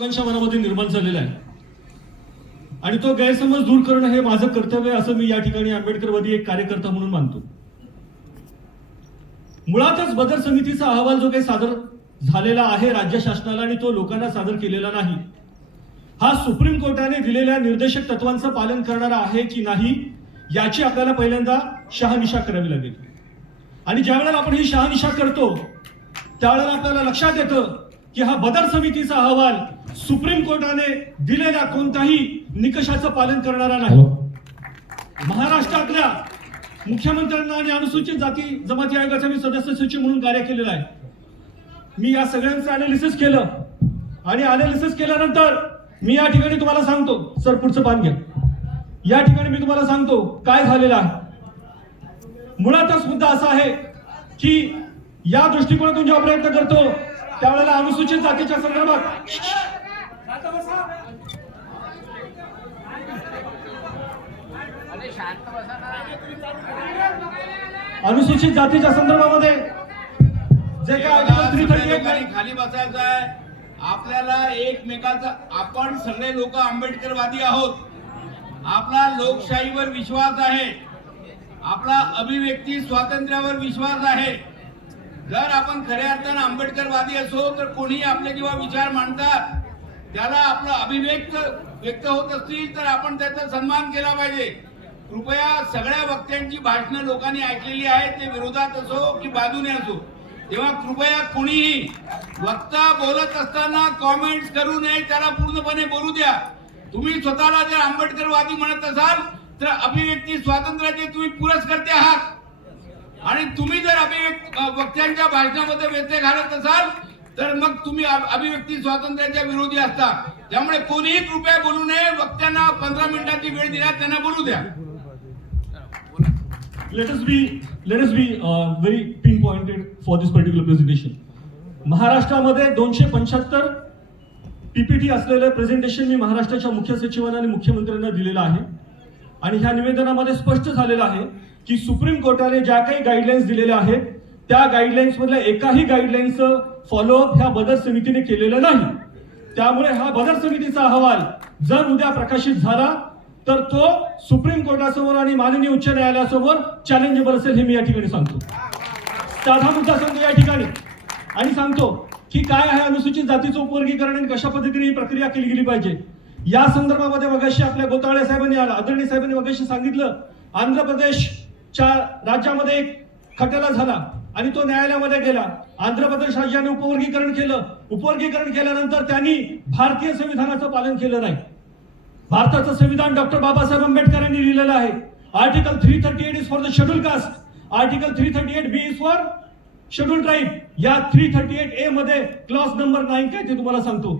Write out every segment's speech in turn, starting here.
लोकांच्या मनामध्ये निर्माण झालेला आहे आणि तो गैरसमज दूर करणं हे माझं कर्तव्य असं मी या ठिकाणी आंबेडकरवादी एक कार्यकर्ता म्हणून मानतो. मुळातच बदर समितीचा अहवाल जो काही सादर झालेला आहे राज्य शासनाला आणि तो लोकांना सादर केलेला नाही, हा सुप्रीम कोर्टाने दिलेल्या निर्देशक तत्वांचं पालन करणारा आहे की नाही याची आपल्याला पहिल्यांदा शहानिशा करावी लागेल. आणि ज्या वेळेला आपण ही शहानिशा करतो त्यावेळेला आपल्याला लक्षात येतं की हा बदर समितीचा अहवाल सुप्रीम कोर्टाने दिलेल्या कोणत्याही निकषाचं पालन करणारा नाही. महाराष्ट्रातल्या मुख्यमंत्र्यांना आणि अनुसूचित जाती जमाती आयोगाचा मी सदस्य सचिव म्हणून कार्य केलेलं आहे. मी या सगळ्यांचं अनालिसिस केलं आणि अनालिसिस केल्यानंतर मी या ठिकाणी तुम्हाला सांगतो, सर पुढचं पान घ्या. या ठिकाणी मी तुम्हाला सांगतो काय झालेलं आहे. मुळातच मुद्दा असा आहे की या दृष्टिकोनातून जेव्हा प्रयत्न करतो त्यावेळेला अनुसूचित जातीच्या संदर्भात अनुसूचित जातीच्या संदर्भामध्ये जे काय खाली बसायचं आहे आपल्याला एकमेकाचा. आपण सगळे लोक आंबेडकरवादी आहोत. आपला लोकशाहीवर विश्वास आहे, आपला अभिव्यक्ती स्वातंत्र्यावर विश्वास आहे. जर आपण खऱ्या अर्थानं आंबेडकरवादी असो तर कोणी आपले जेव्हा विचार मांडतात त्याला आपलं अभिव्यक्त व्यक्त होत असतील तर आपण त्याचा सन्मान केला पाहिजे. कृपया सगळ्या वक्त्यांची भाषणं लोकांनी ऐकलेली आहेत, ते विरोधात असो की बाजूने असो. तेव्हा कृपया कोणीही वक्ता बोलत असताना कॉमेंट्स करू नये, त्याला पूर्णपणे बोलू द्या. तुम्ही स्वतःला जर आंबेडकरवादी म्हणत असाल तर अभिव्यक्ती स्वातंत्र्याचे तुम्ही पुरस्कर्ते आहात आणि तुम्ही जर वक्त्यांच्या भाषणामध्ये व्यत्यय घालत असाल तर मग तुम्ही अभिव्यक्ती स्वातंत्र्याच्या विरोधी असता. त्यामुळे कोणीही कृपया बोलू नये. वक्त्यांना 15 मिनिटाची वेळ दिल्यास त्यांना बोलू द्या. Let us be very pinpointed for this particular presentation. महाराष्ट्रामध्ये 275 PPT असलेले प्रेझेंटेशन मी महाराष्ट्राच्या मुख्य सचिवांना आणि मुख्यमंत्र्यांना दिलेलं आहे आणि ह्या निवेदनामध्ये स्पष्ट झालेलं आहे की सुप्रीम कोर्टाने ज्या काही गाईडलाईन्स दिलेल्या आहेत त्या गाईडलाईन्स मधल्या एकाही गाईडलाईन्सचं फॉलोअप ह्या बदर समितीने केलेलं नाही. त्यामुळे हा बदर समितीचा अहवाल जर उद्या प्रकाशित झाला तर तो सुप्रीम कोर्टासमोर आणि माननीय उच्च न्यायालयासमोर चॅलेंजेबल असेल हे मी या ठिकाणी सांगतो. साधा मुद्दा सांगतो या ठिकाणी आणि सांगतो की काय आहे अनुसूचित जातीचं उपवर्गीकरण आणि कशा पद्धतीने ही प्रक्रिया केली गेली पाहिजे. या संदर्भामध्ये मगाशी आपल्या गोतावळे साहेबांनी आदरणीय साहेबांनी मगाशी सांगितलं, आंध्र प्रदेशच्या राज्यामध्ये एक खटला झाला आणि तो न्यायालयामध्ये गेला. आंध्र प्रदेश राज्याने उपवर्गीकरण केलं. उपवर्गीकरण केल्यानंतर त्यांनी भारतीय संविधानाचं पालन केलं नाही. भारताचं संविधान डॉक्टर बाबासाहेब आंबेडकर यांनी लिहिलेलं आहे. Article 338 is for the schedule caste, article 338B is for schedule tribe. या 338A मध्ये क्लॉज नंबर 9 काय ते तुम्हाला सांगतो.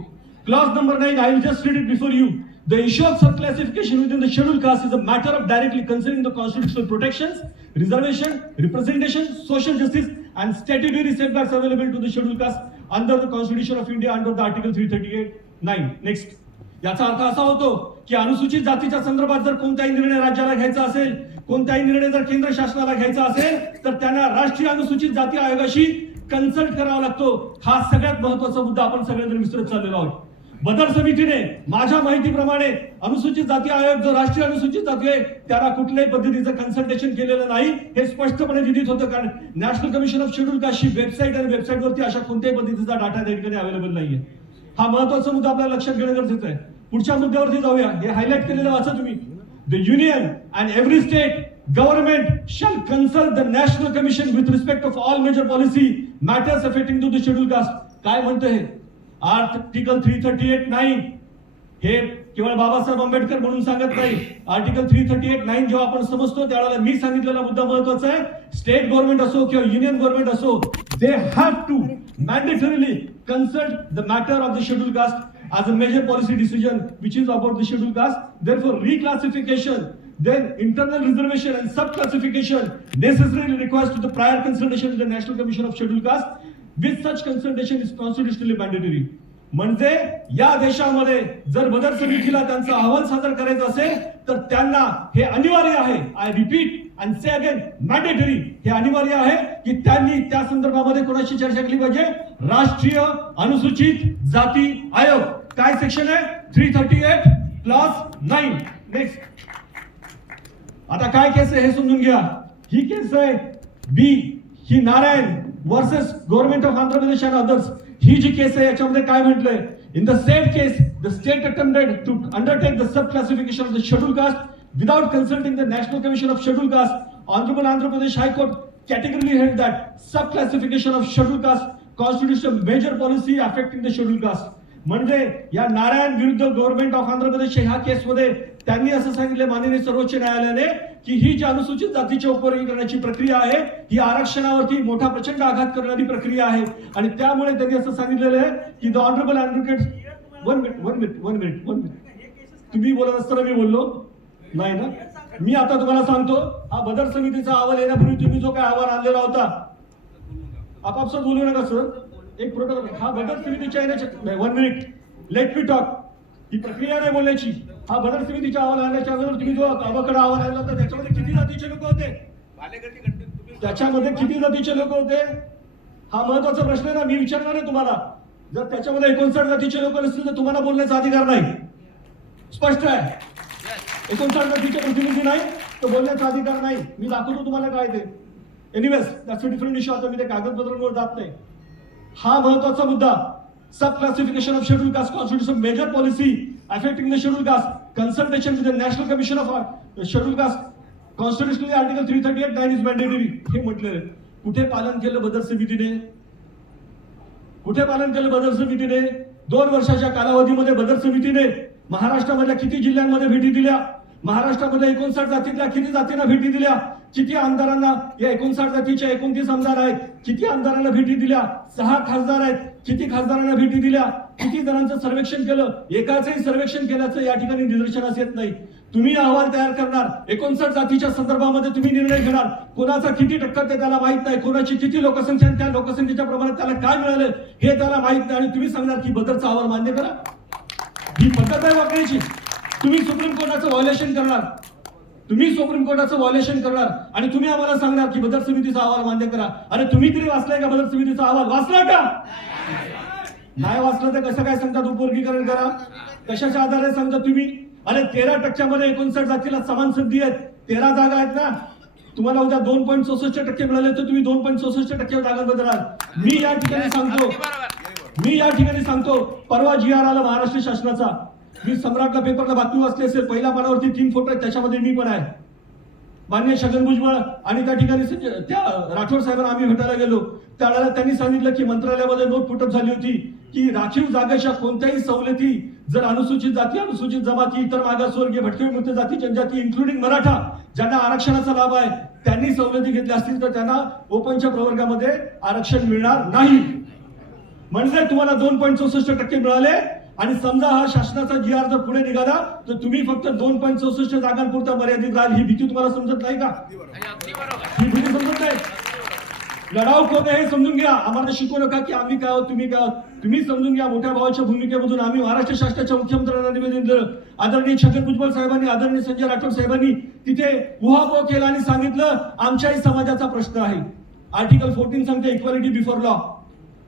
Clause number 9, I will just read it before you. The issue of subclassification within the scheduled caste is a matter of directly concerning the constitutional protections, reservation, representation, social justice and statutory safeguards available to the scheduled caste under the Constitution of India under the Article 338(9). Next. याचा अर्थ असा होतो की अनुसूचित जातीच्या संदर्भात जर कोणताही निर्णय राज्याला घ्यायचा असेल, कोणताही निर्णय जर केंद्र शासनाला घ्यायचा असेल तर त्यांना राष्ट्रीय अनुसूचित जाती आयोगाशी कन्सल्ट करावा लागतो. हा सगळ्यात महत्त्वाचा मुद्दा आपण सगळ्यांनी विसरत चाललेलो आहोत. बदर समितीने माझ्या माहितीप्रमाणे अनुसूचित जाती आयोग जो राष्ट्रीय अनुसूचित जाती आहे त्याला कुठल्याही पद्धतीचं कन्सल्टेशन केलेलं नाही हे स्पष्टपणे विदित होतं. कारण नॅशनल कमिशन ऑफ शेड्यूल कास्टची वेबसाईट आणि वेबसाईटवरती अशा कोणत्याही पद्धतीचा डाटा त्या ठिकाणी अवेलेबल नाहीये. हा महत्त्वाचा मुद्दा आपल्याला लक्षात घेणं गरजेचं आहे. पुढच्या मुद्द्यावरती जाऊया. हे हायलाइट केलेलं वाचा तुम्ही. The union and every state government shall consult the national commission with respect of all major policy matters affecting to the schedule caste. काय म्हणतं हे आर्टिकल 338(9). हे केवळ बाबासाहेब आंबेडकर म्हणून सांगत नाही. आर्टिकल 338(9) जेव्हा आपण समजतो त्यावेळेला मी सांगितलेला मुद्दा महत्त्वाचा आहे. स्टेट गव्हर्नमेंट असो किंवा युनियन गव्हर्नमेंट असो, they have to mandatorily consult the matter of the schedule caste as a major policy decision which is about the scheduled caste. Therefore reclassification, then internal reservation and subclassification necessarily requires to the prior consultation with the National Commission of Scheduled Caste. With such consultation is constitutionally mandatory. म्हणजे या देशामध्ये जर बदर समितीला त्यांचा अहवाल सादर करायचा असेल तर त्यांना हे अनिवार्य आहे. I repeat and say again, mandatory. हे अनिवार्य आहे की त्यांनी त्या संदर्भामध्ये कोणाशी चर्चा केली पाहिजे. राष्ट्रीय अनुसूचित जाती आयोग काय सेक्शन आहे 338(9). नेक्स्ट. आता काय केस आहे हे समजून घ्या. ही केस आहे बी, ही Narayan versus government of Andhra Pradesh and others. ही जी केस आहे याच्यामध्ये काय म्हटलंय, in the said case the state attempted to undertake the sub classification of the schedule caste without consulting the National Commission of Scheduled Caste. Honorable Andhra Pradesh High Court categorically held that sub-classification of scheduled caste constitutes a major policy affecting the scheduled caste. म्हणजे या नारायण विरुद्ध government of Andhra प्रदेश ह्या केसमध्ये त्यांनी असं सांगितले माननीय सर्वोच्च न्यायालयाने की ही जी अनुसूचित जातीच्या उपवर्गीकरणाची प्रक्रिया आहे ही आरक्षणावरती मोठा प्रचंड आघात करणारी प्रक्रिया आहे आणि त्यामुळे त्यांनी असं सांगितलेलं आहे की the honourable advocate one minute तुम्ही बोलत असताना मी बोललो नाही ना. मी आता तुम्हाला सांगतो हा बदर समितीचा अहवाल येण्यापूर्वी तुम्ही जो काय अहवाल आणलेला होता, आपापसात बोलू नका सर, एक प्रोटोकॉल. हा बदर समितीच्या येण्याच्या 1 मिनिट लेट मी टॉक. ही प्रक्रिया नाही बोलण्याची. हा बदर समितीच्या अहवाल आणण्याच्या अगोदर तुम्ही जो अवकडा अहवाल आणला होता त्याच्यामध्ये किती जातीचे लोक होते, त्याच्यामध्ये किती जातीचे लोक होते, हा महत्वाचा प्रश्न आहे ना. मी विचारणार आहे तुम्हाला, जर त्याच्यामध्ये 59 जातीचे लोक नसतील तर तुम्हाला बोलण्याचा अधिकार नाही. स्पष्ट आहे. 59 जातीचे प्रतिनिधी नाही तर बोलण्याचा अधिकार नाही. मी दाखवतो तुम्हाला काय ते. Anyways that's a different issue. आता मी त्या कागदपत्रांवर जात नाही. हा महत्वाचा मुद्दा. Sub classification of schedule caste constitutes a major policy affecting the schedule caste. Consultation with the national commission of schedule caste. Constitutionally article 338(9) is mandatory. हे म्हटलेलं आहे. कुठे पालन केलं बदर समितीने, कुठे पालन केलं बदर समितीने? 2 वर्षाच्या कालावधीमध्ये बदर समितीने महाराष्ट्रामधल्या किती जिल्ह्यांमध्ये भेटी दिल्या, महाराष्ट्रामध्ये 59 जातीतल्या किती जातींना भेटी दिल्या, किती आमदारांना, या 59 जातीच्या 29 आमदार आहेत, किती आमदारांना भेटी दिल्या, 6 खासदार आहेत, किती खासदारांना भेटी दिल्या, किती जणांचं सर्वेक्षण केलं, एकाचंही सर्वेक्षण केल्याचं या ठिकाणी निदर्शनास येत नाही. तुम्ही अहवाल तयार करणार, 59 जातीच्या संदर्भामध्ये तुम्ही निर्णय घेणार, कोणाचा किती टक्का ते त्याला माहित नाही, कोणाची किती लोकसंख्या, त्या लोकसंख्येच्या प्रमाणात त्याला काय मिळालं हे त्याला माहित नाही, आणि तुम्ही सांगणार की बदरचा अहवाल मान्य करा. ही पद्धत आहे वागण्याची. तुम्ही सुप्रीम कोर्टाचं व्हायोलेशन करणार, तुम्ही सुप्रीम कोर्टाचं व्हायोलेशन करणार आणि तुम्ही आम्हाला सांगणार की बदर समितीचा अहवाल मान्य करा. अरे तुम्ही तरी वाचलाय का बदर समितीचा अहवाल? वाचला का? नाही वाचलं तर कसं काय सांगतात उपवर्गीकरण करा? कशाच्या आधारे सांगता तुम्ही? अरे 13% 59 जातीला समान संधी आहेत, 13 जागा आहेत ना. तुम्हाला उद्या 2.64% मिळाले तर तुम्ही 2.64% जागांमध्ये राहाल. मी या ठिकाणी सांगतो परवा GR आला महाराष्ट्र शासनाचा. मी सम्राटला पेपरला बातमी वाचली असेल, पहिल्या पानावरती 3 फोटो आहेत, त्याच्यामध्ये मी पण आहे. माननीय छगन भुजबळ आणि त्या ठिकाणी त्या राठोड साहेबांना आम्ही भेटायला गेलो, त्यावेळेला त्यांनी सांगितलं की मंत्रालयामध्ये नोट फुटत झाली होती की राखीव जागेच्या कोणत्याही सवलती जर अनुसूचित जाती, अनुसूचित जमाती, इतर मागासवर्गीय, भटके विमुक्त जाती जनजाती इन्क्लुडिंग मराठा ज्यांना आरक्षणाचा लाभ आहे त्यांनी सवलती घेतल्या असतील तर त्यांना ओपनच्या प्रवर्गामध्ये आरक्षण मिळणार नाही. म्हणजे तुम्हाला 2.64% मिळाले आणि समजा हा शासनाचा GR जर पुढे निघाला तर तुम्ही फक्त 2.64 जागांपुरता मर्यादित राहाल. ही भीती तुम्हाला समजत नाही का? ही भीती समजत नाही. लढाऊ कोण आहे हे समजून घ्या. आम्हाला शिकवू नका की आम्ही काय आहोत तुम्ही काय आहोत. तुम्ही समजून घ्या. मोठ्या भावाच्या भूमिकेमधून आम्ही महाराष्ट्र शासनाच्या मुख्यमंत्र्यांना निवेदन दिलं. आदरणीय छगन भुजबळ साहेबांनी, आदरणीय संजय राठोड साहेबांनी तिथे उहापोह केला आणि सांगितलं आमच्याही समाजाचा प्रश्न आहे. आर्टिकल 14 सांगते इक्वालिटी बिफोर लॉ.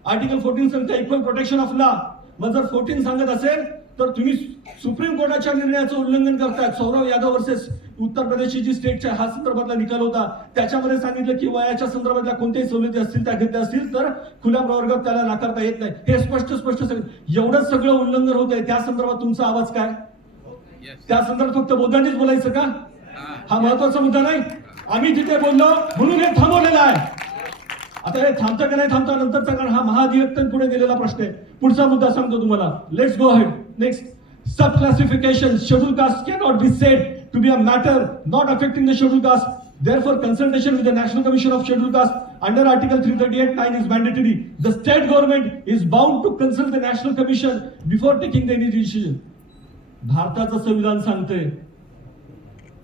आर्टिकल 14 सांगते इक्वल प्रोटेक्शन ऑफ लॉ. मग जर 14 सांगत असेल तर तुम्ही सुप्रीम कोर्टाच्या निर्णयाचं उल्लंघन करताय. सौरव यादव वर्सेस उत्तर प्रदेशची जी स्टेटच्या हा संदर्भातला निकाल होता त्याच्यामध्ये सांगितलं की वयाच्या संदर्भातल्या कोणत्याही सवलती असतील त्या घेतल्या असतील तर खुल्या प्रवर्गात त्याला नाकारता येत नाही. हे स्पष्ट एवढंच सगळं उल्लंघन होत आहे. त्या संदर्भात तुमचा आवाज काय? त्या संदर्भात फक्त बोलतानीच बोलायचं का? हा महत्वाचा मुद्दा नाही. आम्ही तिथे बोललो म्हणून हे थांबवलेलं आहे. आता हे थांबतं का नाही थांबतं नंतरचा, कारण हा महाधिवक्त्यां पुढे गेलेला प्रश्न आहे. पुढचा मुद्दा सांगतो तुम्हाला. Let's go ahead. Next. Sub classification schedule caste cannot be said to be a matter not affecting the schedule caste. Therefore, consultation with the National Commission of Scheduled Caste under Article 338(9) is mandatory. The state government is bound to consult the National Commission before taking any decision. भारताचं संविधान सांगते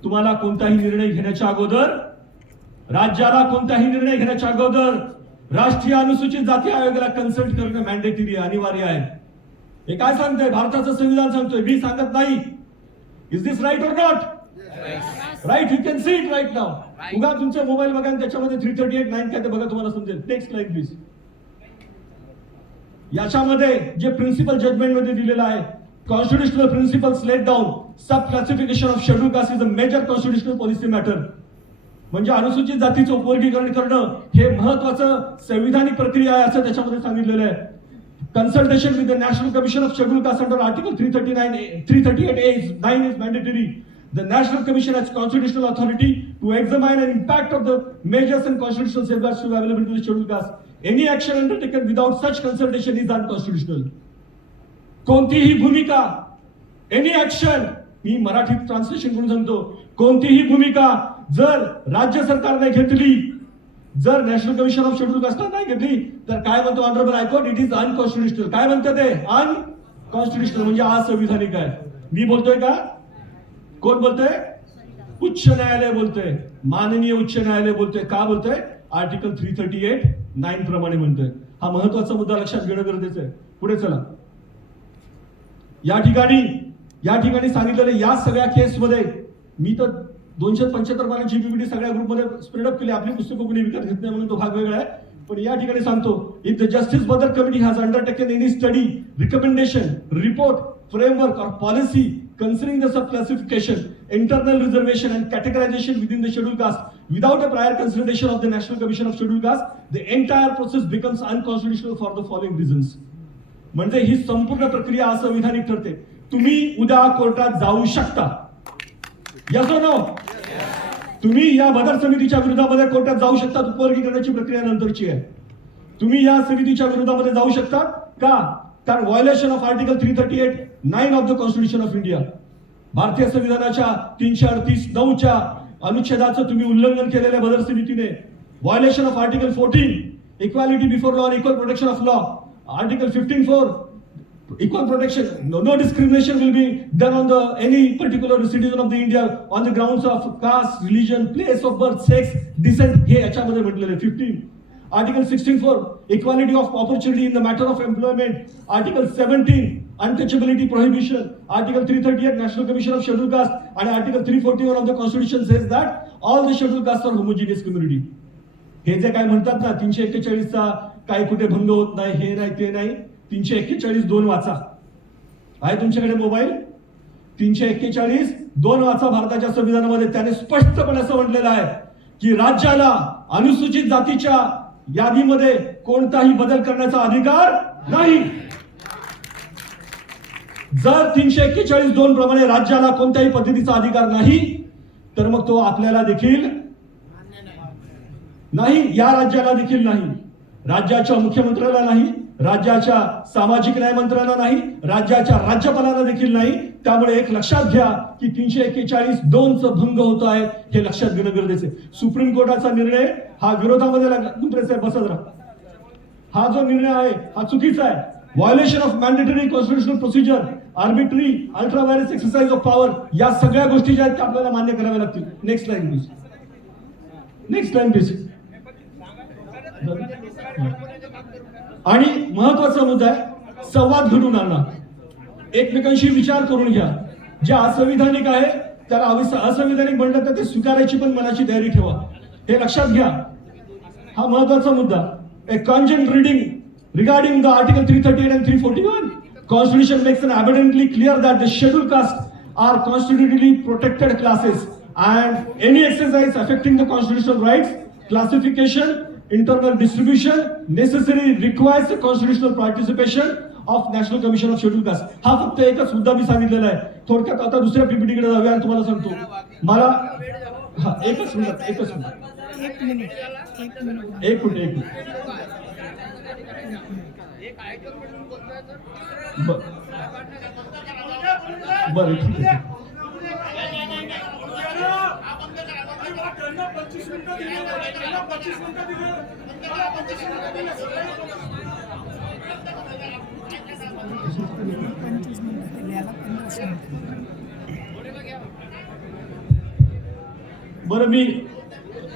तुम्हाला कोणताही निर्णय घेण्याच्या अगोदर, राज्याला कोणताही निर्णय घेण्याच्या अगोदर राष्ट्रीय अनुसूचित जाती आयोगाला कन्सल्ट करणं मॅन्डेटरी अनिवार्य आहे. हे काय सांगतंय? भारताचं संविधान सांगतोय, मी सांगत नाही. Is this right or not? Right. You can see it right now. उगा तुमचा मोबाईल बघा आणि त्याच्यामध्ये 338(9) काय ते बघा, तुम्हाला समजेल. Next slide please. याच्यामध्ये जे प्रिन्सिपल जजमेंट मध्ये दिलेलं आहे, constitutional principles laid down, sub classification of schedule caste is a major constitutional policy matter. म्हणजे अनुसूचित जातीचं उपवर्गीकरण करणं हे महत्वाचं संविधानिक प्रक्रिया आहे असं त्याच्यामध्ये सांगितलेलं आहे. Consultation with the National Commission of Scheduled Castes under Article 338(9) is mandatory. The National Commission has constitutional authority to examine an impact of the measures and constitutional safeguards to be available to the scheduled caste. Any action undertaken without such consultation is unconstitutional. कोणतीही भूमिका, any action, मी मराठीत translation करून सांगतो, कोणतीही भूमिका जर राज्य सरकारने घेतली, जर national commission of schedule caste नाही घेतली तर काय म्हणतो honourable high court, it is unconstitutional. काय म्हणतं ते? अनकॉन्स्टिट्युशनल म्हणजे असंविधानिक आहे. मी बोलतोय का? कोण बोलतोय? उच्च न्यायालय बोलतोय, माननीय उच्च न्यायालय बोलतोय. का बोलतोय? आर्टिकल 338(9) प्रमाणे म्हणतोय. हा महत्वाचा मुद्दा लक्षात घेणं गरजेचं आहे. पुढे चला. या ठिकाणी सांगितलेलं या सगळ्या केसमध्ये मी तर 275 पानांची पीपीटी सगळ्या ग्रुपमध्ये स्प्रेडअप केली. आपली पुस्तकं कोणी विकत घेत नाही म्हणून तो भाग वेगळा आहे. पण या ठिकाणी सांगतो, इफ द जस्टिस बदर committee has undertaken any study, recommendation, report, framework और policy concerning the subclassification, internal reservation and categorization within the scheduled caste without a prior consultation of the National Commission of Scheduled Caste, the entire process becomes unconstitutional for the following reasons. म्हणजे ही संपूर्ण प्रक्रिया असंविधानिक ठरते. तुम्ही उद्या कोर्टात जाऊ शकता, yes or no? तुम्ही या बदर समितीच्या विरोधामध्ये कोर्टात जाऊ शकता. उपवर्गीकरणाची प्रक्रिया नंतरची आहे. तुम्ही या समितीच्या विरोधामध्ये जाऊ शकता का? कारण violation of article 338(9) of the constitution of India, भारतीय संविधानाच्या 338(9) अनुच्छेदाचं तुम्ही उल्लंघन केलेल्या बदर समितीने. Violation of article 14 equality before law equal protection of law, article 15(4) equal protection, no discrimination will be done on the any particular citizen of the India on the grounds of caste, religion, place of birth, sex, descent. हे याच्यामध्ये म्हटलेलं आहे. 15 article 16(4) equality of opportunity in the matter of employment, article 17 untouchability prohibition, article 338 National Commission of Scheduled Caste आणि article 341 of the Constitution says that all the scheduled castes are homogeneous community. हे जे काय म्हणतात ना 341 चा काही कुठे भंग होत नाही, हे नाही ते नाही. 341(2) वाचा. आहे तुमच्याकडे मोबाईल? 341(2) वाचा भारताच्या संविधानामध्ये. त्याने स्पष्टपणे असं म्हटलेलं आहे की राज्याला अनुसूचित जातीच्या यादीमध्ये कोणताही बदल करण्याचा अधिकार नाही. जर 341(2) प्रमाणे राज्याला कोणत्याही पद्धतीचा अधिकार नाही तर मग तो आपल्याला देखील नाही, या राज्याला देखील नाही, राज्याच्या मुख्यमंत्र्याला नाही, राज्याच्या सामाजिक न्याय मंत्र्यांना नाही, राज्याच्या राज्यपालांना देखील नाही. त्यामुळे एक लक्षात घ्या की 341(2) चा भंग होतो आहे, हे लक्षात घेणं गरजेचं आहे. सुप्रीम कोर्टाचा निर्णय हा विरोधामध्ये बसत राहा. हा जो निर्णय आहे हा चुकीचा आहे. Violation of mandatory constitutional procedure, arbitrary, ultra vires exercise of power, या सगळ्या गोष्टी ज्या आहेत त्या आपल्याला मान्य कराव्या लागतील. Next line please. Next line please. आणि महत्वाचा मुद्दा आहे संवाद घडून आणा. एकमेकांशी विचार करून घ्या. जे असंविधानिक आहे त्याला असंविधानिक म्हणलं तर ते स्वीकारायची पण मनाची तयारी ठेवा. हे लक्षात घ्या. हा महत्वाचा मुद्दा. A conjoint reading regarding the article 338 and 341 Constitution makes it abundantly clear that the scheduled castes are constitutionally protected classes and any exercise affecting the constitutional rights, classification, internal distribution necessarily requires the constitutional participation of National Commission of Scheduled Castes. हा फक्त एकच मुद्दा मी सांगितलेला आहे. थोडक्यात आता दुसऱ्या PPT कडे जाऊया आणि तुम्हाला सांगतो. मला एकच मिनिट बरं ठीक आहे. बरं मी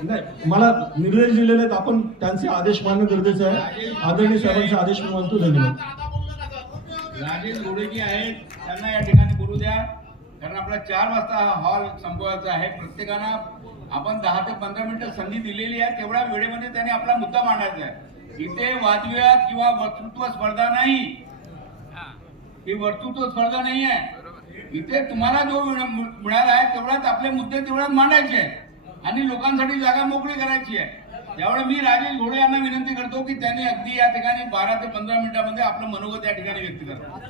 नाही, मला निर्देश दिलेले आहेत, आपण त्यांचे आदेश मानणं गरजेचं आहे. आदरणीय साहेबांचे आदेश मी मानतो. धन्यवाद. राजेश गोडेजी आहेत, त्यांना या ठिकाणी बोलू द्या, कारण आपला 4 वाजता हा हॉल संपवायचा आहे. प्रत्येकानं आपण 10 ते 15 मिनिटं संधी दिलेली आहे, तेवढ्या वेळेमध्ये त्यांनी आपला मुद्दा मांडायचा आहे. इथे वादविवाद किंवा वक्तृत्व स्पर्धा नाही, ही वक्तृत्व स्पर्धा नाही आहे. इथे तुम्हाला जो मिळाला आहे तेवढाच आपले मुद्दे तेवढ्यात मांडायचे आहेत आणि लोकांसाठी जागा मोकळी करायची आहे. त्यामुळे मी राजेश घोडे यांना विनंती करतो की त्यांनी अगदी या ठिकाणी 12 ते 15 मिनिटांमध्ये आपलं मनोगत या ठिकाणी व्यक्त करावं.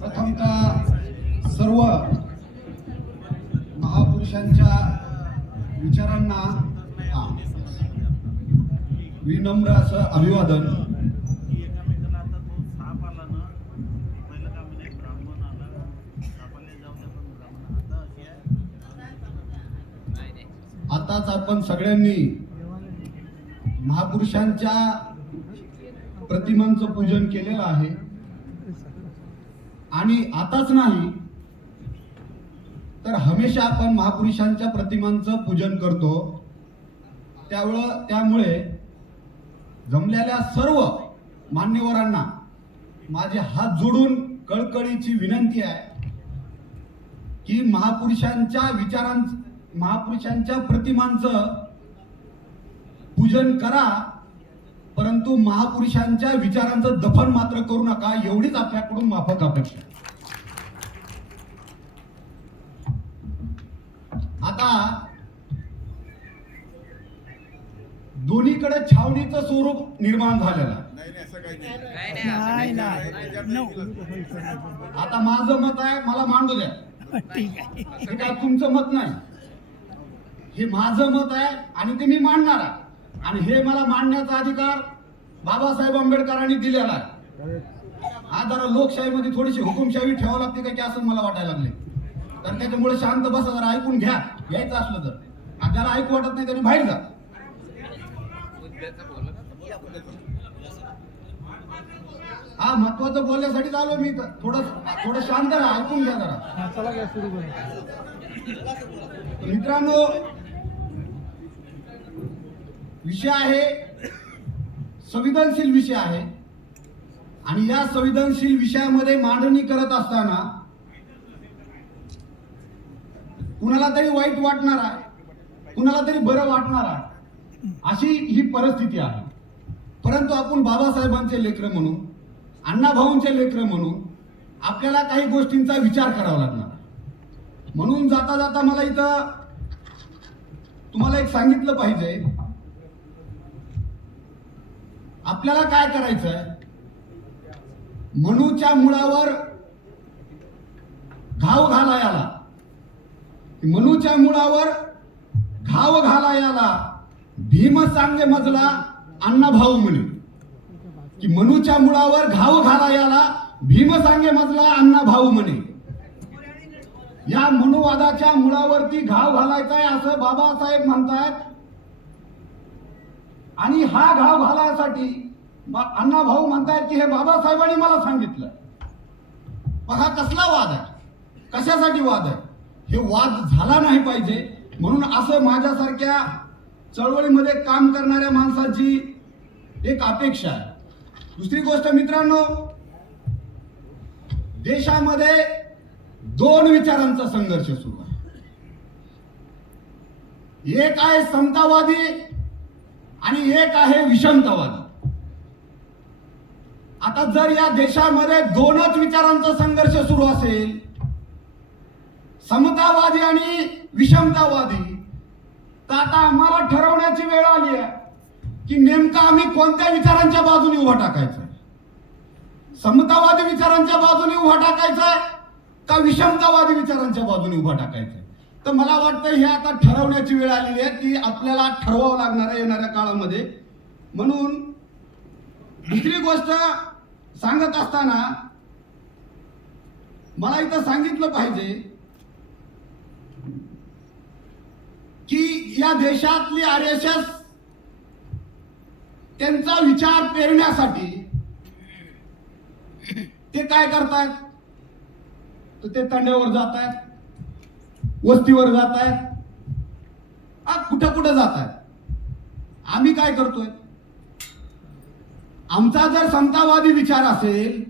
प्रथमतः सर्व महापुरुषांच्या विचारांना विनम्र असं अभिवादन. आताच आपण सगळ्यांनी महापुरुषांच्या प्रतिमांचं पूजन केलेलं आहे आणि आताच नाही तर हमेशा आपण महापुरुषांच्या प्रतिमांचं पूजन करतो. त्यामुळे जमलेल्या सर्व मान्यवरांना माझे हात जोडून कळकळीची विनंती आहे की महापुरुषांच्या प्रतिमांचं पूजन करा, परंतु महापुरुषांच्या विचारांचं दफन मात्र करू नका, एवढीच आपल्याकडून माफक अपेक्षा. आता दोन्हीकडे छावणीचं स्वरूप निर्माण झालेलं. आता माझं मत आहे, मला मांडू द्या. हे काय तुमचं मत नाही, हे माझं मत आहे आणि ते मी मांडणार आहे. आणि हे मला मांडण्याचा अधिकार बाबासाहेब आंबेडकरांनी दिलेला आहे. हा जरा लोकशाहीमध्ये थोडीशी हुकुमशाही ठेवावी लागते का की असं मला वाटायला लागले. तर त्याच्यामुळे शांत बसा, जरा ऐकून घ्यायचं असलं तर. ज्याला ऐकू वाटत नाही त्यांनी बाहेर जा. हा महत्वाचं बोलण्यासाठी आलो मी. थोडं शांत राहा, ऐकून घ्या जरा. मित्रांनो, विषय आहे संवेदनशील विषय आहे आणि या संवेदनशील विषयामध्ये मांडणी करत असताना कुणाला तरी वाईट वाटणार आहे, कुणाला तरी बरं वाटणार आहे, अशी ही परिस्थिती आहे. परंतु आपण बाबासाहेबांचे लेकरं म्हणून, अण्णाभाऊंचे लेकरं म्हणून आपल्याला काही गोष्टींचा विचार करावा लागणार. म्हणून जाता जाता मला इथं तुम्हाला एक सांगितलं पाहिजे, आपल्याला काय करायचंय. मनूच्या मुळावर घाव घालायला, मनूच्या मुळावर घाव घालायला भीम सांगे मजला अण्णाभाऊ म्हणे. की मनूच्या मुळावर घाव घालायला भीम सांगे मजला अण्णाभाऊ म्हणे. या मनुवादाच्या मुळावरती घाव घालायचा आहे असं बाबासाहेब म्हणतायत. आणि हा घाव घालायसाठी अण्णाभाऊ म्हणतायत की हे बाबासाहेबांनी मला सांगितलं. बघा कसला वाद आहे, कशासाठी वाद आहे. हे वाद झाला नाही पाहिजे म्हणून असं माझ्यासारख्या चळवळीमध्ये काम करणाऱ्या माणसाची एक अपेक्षा आहे. दुसरी गोष्ट मित्रांनो, देशामध्ये दोन विचारांचा संघर्ष सुरू आहे. एक आहे समतावादी आणि एक आहे विषमतावादी. आता जर या देशामध्ये दोनच विचारांचा संघर्ष सुरू असेल, समतावादी आणि विषमतावादी, तर आता आम्हाला ठरवण्याची वेळ आली आहे की नेमका आम्ही कोणत्या विचारांच्या बाजूने उभा टाकायचा. समतावादी विचारांच्या बाजूने उभा टाकायचा का विषमतावादी विचारांच्या बाजूने उभा टाकायचा. तर मला वाटतं हे आता ठरवण्याची वेळ आलेली आहे की आपल्याला ठरवावं लागणार आहे येणाऱ्या काळामध्ये. म्हणून दुसरी गोष्ट सांगत असताना मला इथं सांगितलं पाहिजे की या देशातली RSS त्यांचा विचार पेरण्यासाठी ते काय करतायत, तर ते तंड्यावर जात आहेत, वस्तीवर जात आहेत, कुठं कुठं जात आहेत. आम्ही काय करतोय, आमचा जर समतावादी विचार असेल,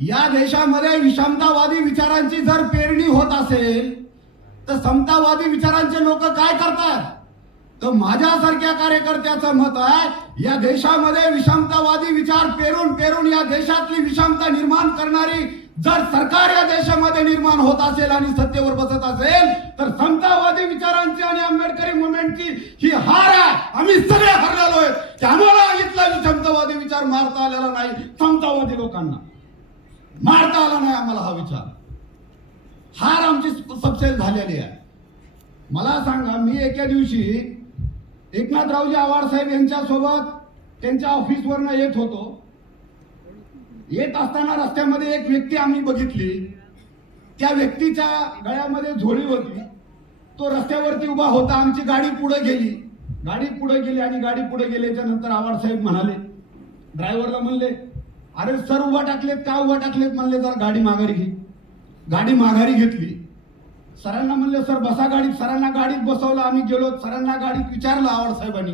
या देशामध्ये विषमतावादी विचारांची जर पेरणी होत असेल, तर समतावादी विचारांचे लोक काय करतात, तर माझ्यासारख्या कार्यकर्त्याचं मत आहे, या देशामध्ये विषमतावादी विचार पेरून पेरून या देशातली विषमता निर्माण करणारी जर सरकार या देशामध्ये निर्माण होत असेल आणि सत्तेवर बसत असेल, तर समतावादी विचारांची आणि आंबेडकरी मुवमेंटची ही हार आहे. आम्ही सगळे हरलेलो आहे की आम्हाला इथला विषमतावादी विचार मारता आलेला नाही. समतावादी लोकांना मारता आला नाही आम्हाला हा विचार. हार आमची सबसेल झालेली आहे. मला सांगा, मी एका दिवशी एकनाथरावजी आव्हाड साहेब यांच्यासोबत त्यांच्या ऑफिसवरनं येत होतो. येत असताना रस्त्यामध्ये एक व्यक्ती आम्ही बघितली. त्या व्यक्तीच्या गळ्यामध्ये झोळी होती. तो रस्त्यावरती उभा होता. आमची गाडी पुढे गेली आणि गाडी पुढे गेल्याच्या नंतर आव्हाड साहेब म्हणाले, ड्रायव्हरला म्हणले, अरे सर उभा टाकलेत का उभा टाकलेत, म्हणले जर गाडी माघारी घे. गाडी माघारी घेतली. सरांना म्हणले सर बसा गाडीत. सरांना गाडीत बसवलं. आम्ही गेलो. सरांना गाडीत विचारलं आव्हाड साहेबांनी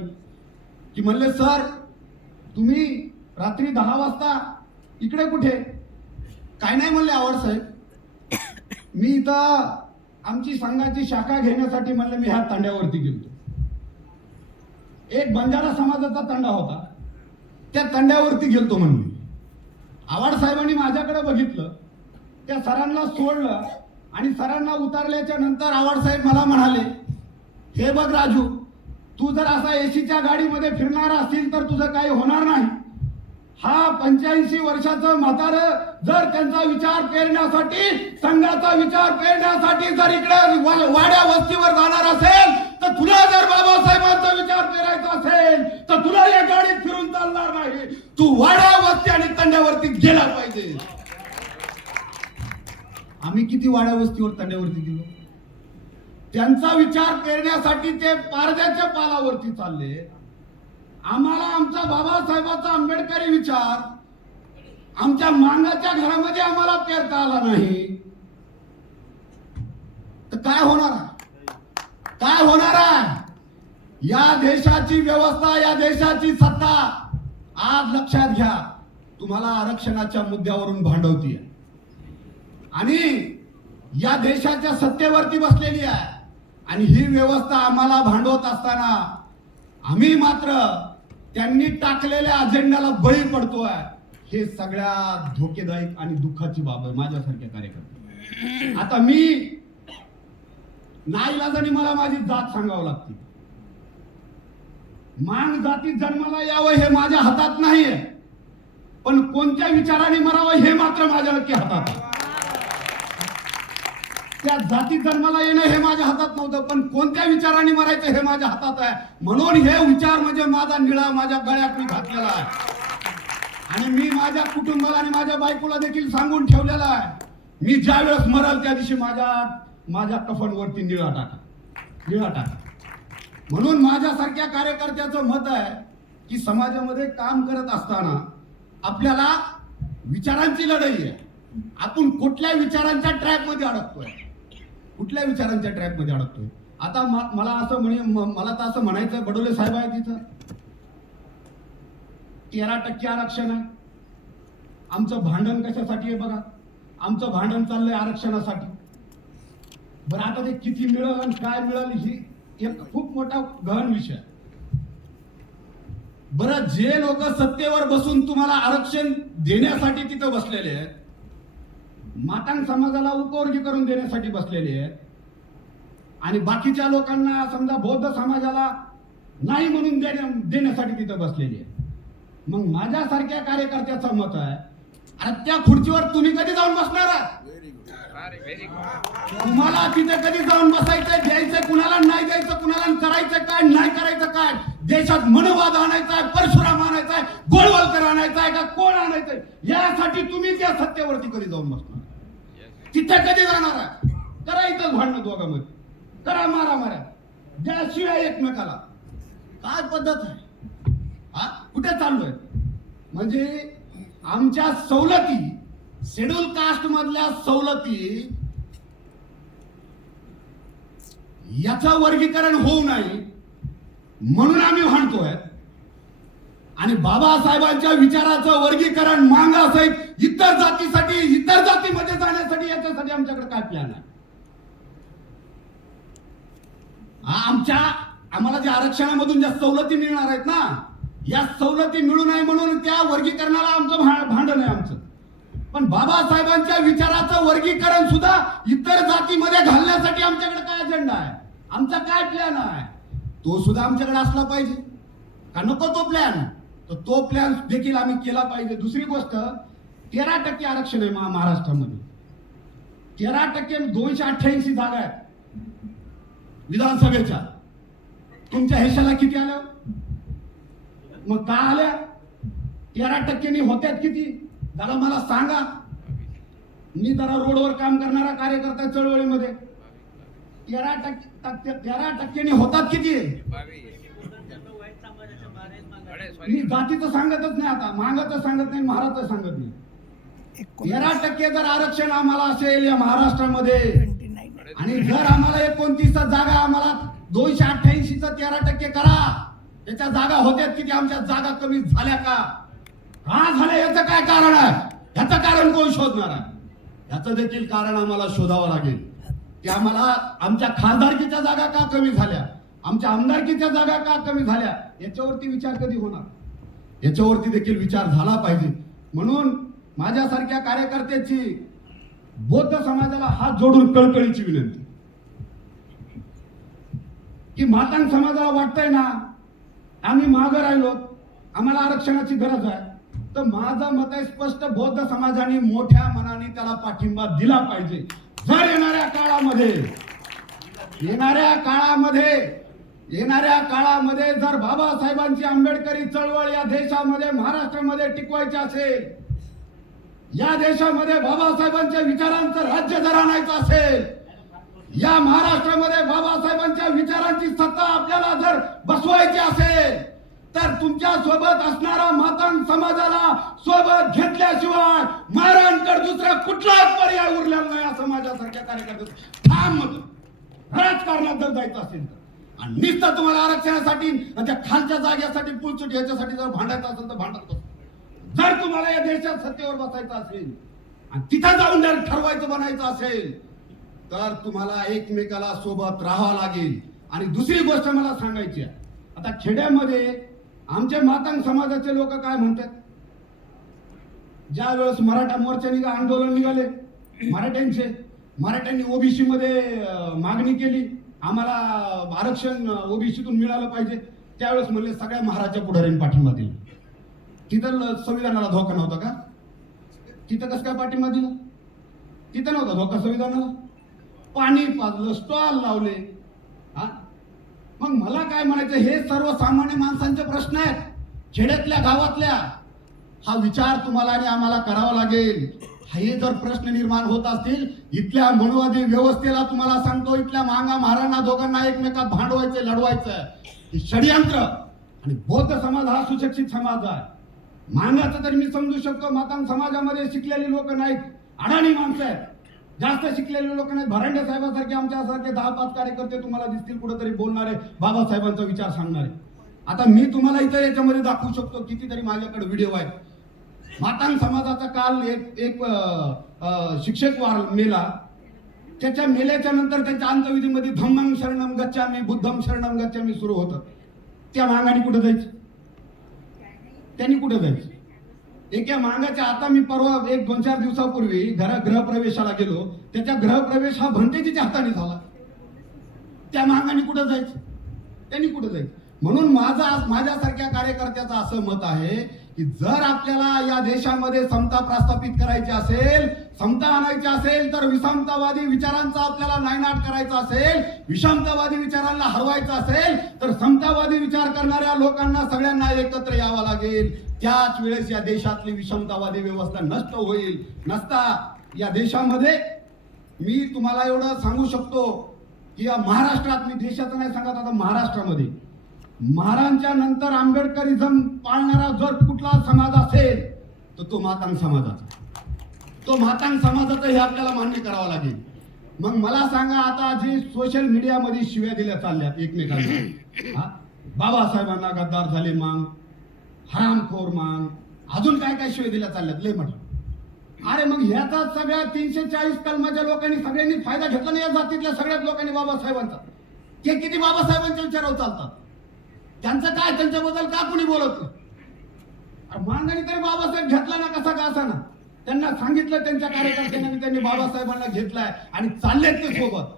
की म्हणले सर तुम्ही रात्री 10 वाजता इकडे कुठे? काय नाही म्हणले आव्हाड साहेब, मी इथं आमची संघाची शाखा घेण्यासाठी म्हणले मी ह्या तांड्यावरती गेलो. एक बंजारा समाजाचा तांडा होता, त्या तांड्यावरती गेलतो म्हणले. आव्हाड साहेबांनी माझ्याकडे बघितलं, त्या सरांना सोडलं आणि सरांना उतरल्याच्या नंतर आव्हाड साहेब मला म्हणाले, हे बघ राजू, तू जर असा एसीच्या गाडीमध्ये फिरणार असतील तर तुझं काही होणार नाही. हा 85 वर्षाचं म्हातारं जर त्यांचा विचार पेरण्यासाठी, संघाचा विचार पेरण्यासाठी जर इकडे वाड्या वस्तीवर जाणार असेल, तर तुला जर बाबासाहेबांचा विचार पेरायचा असेल तर तुला या गाडीत फिरून चालणार नाही. तू वाड्या वस्ती आणि तंड्यावरती गेला पाहिजे. आम्ही किती वाड्या वस्तीवर तंड्यावरती गेलो. त्यांचा विचार पेरण्यासाठी ते पारद्याच्या पालावरती चालले. आम्हाला आमचा बाबासाहेबांचा आंबेडकरी विचार आमच्या मांगाच्या घरामध्ये आम्हाला पेरता आला नाही, तर काय होणार आहे? काय होणार आहे? या देशाची व्यवस्था, या देशाची सत्ता आज लक्षात घ्या, तुम्हाला आरक्षणाच्या मुद्द्यावरून भांडवतीय आणि या देशाच्या सत्तेवरती बसलेली आहे. आणि ही व्यवस्था आम्हाला भांडवत असताना आम्ही मात्र त्यांनी टाकलेल्या अजेंडाला बळी पडतोय. हे सगळ्यात धोकेदायक आणि दुःखाची बाब आहे माझ्यासारख्या कार्यकर्ते. आता मी नाईलाजाने मला माझी जात सांगावं लागते. मांग जातीत जन्माला यावं हे माझ्या हातात नाहीये, पण कोणत्या विचाराने मरावं हे मात्र माझ्या नक्की हातात आहे. त्या जाती जन्माला येणं हे माझ्या हातात नव्हतं, पण कोणत्या विचाराने मरायचं हे माझ्या हातात आहे. म्हणून हे विचार म्हणजे माझा निळा माझ्या गळ्यात मी घातलेला आहे. आणि मी माझ्या कुटुंबाला आणि माझ्या बायकोला देखील सांगून ठेवलेला आहे, मी ज्या वेळेस मरल त्या दिवशी माझ्या कफनवरती निळा टाका. म्हणून माझ्यासारख्या कार्यकर्त्याचं मत आहे की समाजामध्ये काम करत असताना आपल्याला विचारांची लढाई आहे. आपण कुठल्या विचारांच्या ट्रॅकमध्ये अडकतोय, कुठल्या विचारांच्या ट्रॅकमध्ये अडकतोय. आता मला तर असं म्हणायचं, बडोले साहेब आहे तिथं 13% आरक्षण आहे. आमचं भांडण कशासाठी आहे बघा, आमचं भांडण चाललंय आरक्षणासाठी. बरं आता ते किती मिळेल आणि काय मिळेल ही एक खूप मोठा गहन विषय. बरं, जे लोक सत्तेवर बसून तुम्हाला आरक्षण देण्यासाठी तिथं बसलेले आहेत, मातांग समाजाला उपवर्गी करून देण्यासाठी बसलेले आहेत आणि बाकीच्या लोकांना समजा बौद्ध समाजाला नाही म्हणून देण्यासाठी तिथं बसलेली आहे. मग माझ्यासारख्या कार्यकर्त्याचं मत आहे, अरे त्या खुर्चीवर तुम्ही कधी जाऊन बसणार आहात? तुम्हाला तिथे कधी जाऊन बसायचं, द्यायचं कुणाला, नाही द्यायचं कुणाला, करायचं काय नाही करायचं काय, देशात मनवाद आणायचा आहे, परशुराम आणायचा आहे, गोळवलकर आणायचा आहे का कोण आणायचंय, यासाठी तुम्ही त्या सत्तेवरती कधी जाऊन बसणार? तिथे कधी जाणार आहे? करा इथं भांडणं दोघांमध्ये, करा मारामाऱ्या, द्या शिवाय एकमेकाला. काय पद्धत आहे? हा कुठे चाललोय? म्हणजे आमच्या सवलती, शेड्यूल कास्ट मधल्या सवलती याचं वर्गीकरण होऊ नये म्हणून आम्ही भांडतोय. आणि बाबासाहेबांच्या विचाराचं वर्गीकरण मागासहित इतर जातीसाठी, इतर जातीमध्ये जाण्यासाठी, याच्यासाठी आमच्याकडे काय प्लॅन आहे? आम्हाला ज्या आरक्षणामधून ज्या सवलती मिळणार आहेत ना, या सवलती मिळू नये म्हणून त्या वर्गीकरणाला आमचं भांडण आहे आमचं. पण बाबासाहेबांच्या विचाराचं वर्गीकरण सुद्धा इतर जातीमध्ये घालण्यासाठी आमच्याकडे काय अजेंडा आहे, आमचा काय प्लॅन आहे, तो सुद्धा आमच्याकडे असला पाहिजे का नको? तो प्लॅन, तर तो प्लॅन देखील आम्ही केला पाहिजे. दुसरी गोष्ट, 13% आरक्षण आहे महाराष्ट्रामध्ये. 13% 288 जागा आहेत विधानसभेच्या. तुमच्या हेशाला किती आल्या? मग का आल्या? 13% होत्यात किती? जरा मला सांगा. मी जरा रोडवर काम करणारा कार्यकर्ता चळवळीमध्ये. 13% होतात किती? मी जातीचं सांगतच नाही, आता मागाचं सांगत नाही, महाराचं सांगत नाही. 13% जर आरक्षण आम्हाला असेल या महाराष्ट्रामध्ये, आणि जर आम्हाला 29 जागा, आम्हाला 288चा 13% करा, त्याच्या जागा होत्यात किती? आमच्या जागा कमी झाल्या का झाल्या? याचं काय कारण आहे? याचं कारण कोण शोधणार आहे? याचं देखील कारण आम्हाला शोधावं लागेल की आम्हाला आमच्या खासदारकीच्या जागा का कमी झाल्या, आमच्या आमदारकीच्या जागा का कमी झाल्या, याच्यावरती विचार कधी होणार? याच्यावरती देखील विचार झाला पाहिजे. म्हणून माझ्यासारख्या कार्यकर्त्याची बौद्ध समाजाला हात जोडून कळकळीची विनंती की मातांग समाजाला वाटतंय ना आम्ही मागं राहिलो, आम्हाला आरक्षणाची गरज आहे, तर माझं मत आहे स्पष्ट, बौद्ध समाजाने मोठ्या मनाने त्याला पाठिंबा दिला पाहिजे. जर येणाऱ्या काळामध्ये जर बाबासाहेबांची आंबेडकरी चळवळ या देशामध्ये, महाराष्ट्रामध्ये टिकवायची असेल, या देशामध्ये बाबासाहेबांच्या विचारांचं राज्य जर आणायचं असेल, या महाराष्ट्रामध्ये बाबासाहेबांच्या विचारांची सत्ता आपल्याला जर बसवायची असेल, तर तुमच्या सोबत असणारा मातांग समाजाला सोबत घेतल्याशिवाय महाराष्ट्रात दुसरा कुठलाच पर्याय उरलेला नाही. असं माझ्यासारख्या कार्यकर्त्याचं ठाम मत. राजकारणात जर जायचं असेल तर, आणि नुसतं तुम्हाला आरक्षणासाठी त्या खालच्या जागेसाठी पुलचुट याच्यासाठी जर भांडायचं असेल तर भांडत बसा. जर तुम्हाला या देशात सत्तेवर बसायचं असेल आणि तिथं जाऊन जर ठरवायचं बनायचं असेल, तर तुम्हाला एकमेकाला सोबत राहावं लागेल. आणि दुसरी गोष्ट मला सांगायची आहे, आता खेड्यामध्ये आमचे मातांग समाजाचे लोक काय म्हणतात, ज्या वेळेस मराठा मोर्चा आंदोलन निघाले मराठ्यांनी ओबीसी मध्ये मागणी केली, आम्हाला आरक्षण ओबीसीतून मिळालं पाहिजे, त्यावेळेस म्हणले सगळ्या महाराजच्या पुढाऱ्यांनी पाठिंबा दिला. तिथं संविधानाला धोका नव्हता का? तिथं कसं काय पाठिंबा दिला? तिथं नव्हता धोका संविधानाला. पाणी पाजलं, स्टॉल लावले. मग मला काय म्हणायचं, हे सर्वसामान्य माणसांचे प्रश्न आहेत, खेड्यातल्या गावातल्या. हा विचार तुम्हाला आणि आम्हाला करावा लागेल. हे जर प्रश्न निर्माण होत असतील, इथल्या मनुवादी व्यवस्थेला तुम्हाला सांगतो, इथल्या महागा महाराणा दोघांना एकमेकात भांडवायचं, लढवायचं षडयंत्र. आणि बौद्ध समाज हा सुशिक्षित समाज आहे. मांगाचं तर मी समजू शकतो, मातांग समाजामध्ये शिकलेली लोक नाहीत, अडाणी माणसं आहेत, जास्त शिकलेले लोक नाहीत. भरांडे साहेबांसारखे, आमच्यासारखे 10-5 कार्यकर्ते तुम्हाला दिसतील कुठेतरी बोलणारे, बाबासाहेबांचा विचार सांगणारे. आता मी तुम्हाला इथं याच्यामध्ये दाखवू शकतो, कितीतरी माझ्याकडे व्हिडिओ आहेत. मातांग समाजाचा काल एक शिक्षक मेला, त्याच्या मेल्याच्या नंतर त्यांच्या अंत्यविधीमध्ये धम्मं शरणम गच्छामी, बुद्धम शरणम गच्छामी सुरू होतं. त्या मागाने कुठे जायचं? त्यांनी कुठे जायचं? एका मागाच्या, आता मी परवा 1-2-4 दिवसापूर्वी गृहप्रवेशाला गेलो, त्याच्या गृहप्रवेश हा भंतेजीच्या हाताने झाला. त्या मागाने कुठे जायचं? त्यांनी कुठे जायचं? म्हणून माझ्यासारख्या कार्यकर्त्याचं असं मत आहे की जर आपल्याला या देशामध्ये समता प्रस्थापित करायची असेल, समता आणायची असेल, तर विषमतावादी विचारांचा आपल्याला नायनाट करायचा असेल, विषमतावादी विचारांना हरवायचं असेल, तर समतावादी विचार करणाऱ्या लोकांना सगळ्यांना एकत्र यावं लागेल. त्याच वेळेस या देशातली विषमतावादी व्यवस्था नष्ट होईल. नसता या देशामध्ये, मी तुम्हाला एवढं सांगू शकतो की या महाराष्ट्रात, मी देशाचं नाही सांगत, आता महाराष्ट्रामध्ये महाराजांच्या नंतर आंबेडकरिझम पाळणारा जर कुठला समाज असेल तर तो मातंग समाजाचा. तो मातंग समाजाचं हे आपल्याला मान्य करावं लागेल. मग मला सांगा, आता जी सोशल मीडियामध्ये शिव्या दिल्या चालल्यात एकमेकांना, बाबासाहेबांना गद्दार झाले मांग, हरामखोर मांग, अजून काय काय शिव्या दिल्या चालल्यात लय म्हटलं. अरे मग ह्याचा सगळ्या 340 कलमाच्या लोकांनी सगळ्यांनी फायदा घेतला नाही या जातीतल्या सगळ्याच लोकांनी बाबासाहेबांचा. ते किती बाबासाहेबांच्या विचारावर चालतात, त्यांचं काय, त्यांच्याबद्दल का कोणी बोलत नाही. मांगाने तरी बाबासाहेब घेतला ना कसा का असा ना, त्यांना सांगितलं त्यांच्या कार्यकर्त्यांनी, त्यांनी बाबासाहेबांना घेतलाय आणि चाललेत ते सोबत.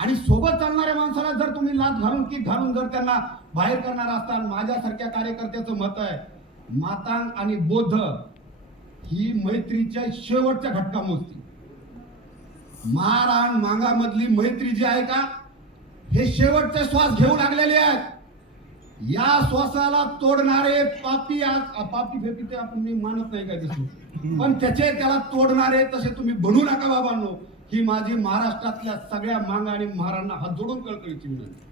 आणि सोबत चालणाऱ्या माणसाला जर तुम्ही लाच घालून किक घालून जर त्यांना बाहेर करणार असताल, माझ्यासारख्या कार्यकर्त्याचं मत आहे मातांग आणि बौद्ध ही मैत्रीच्या शेवटच्या घटका मोजती. महार आणि मांगामधली मैत्री जी आहे का, हे शेवटचे श्वास घेऊ लागलेले आहेत. या श्वासाला तोडणारे पापी, पापी फेपी ते आपण मी मानत नाही काय दिसतो, पण त्याला तोडणारे तसे तुम्ही बनू नका बाबांनो. ही माझी महाराष्ट्रातल्या सगळ्या मांगा आणि महारांना हात जोडून कळकळीची विनंती.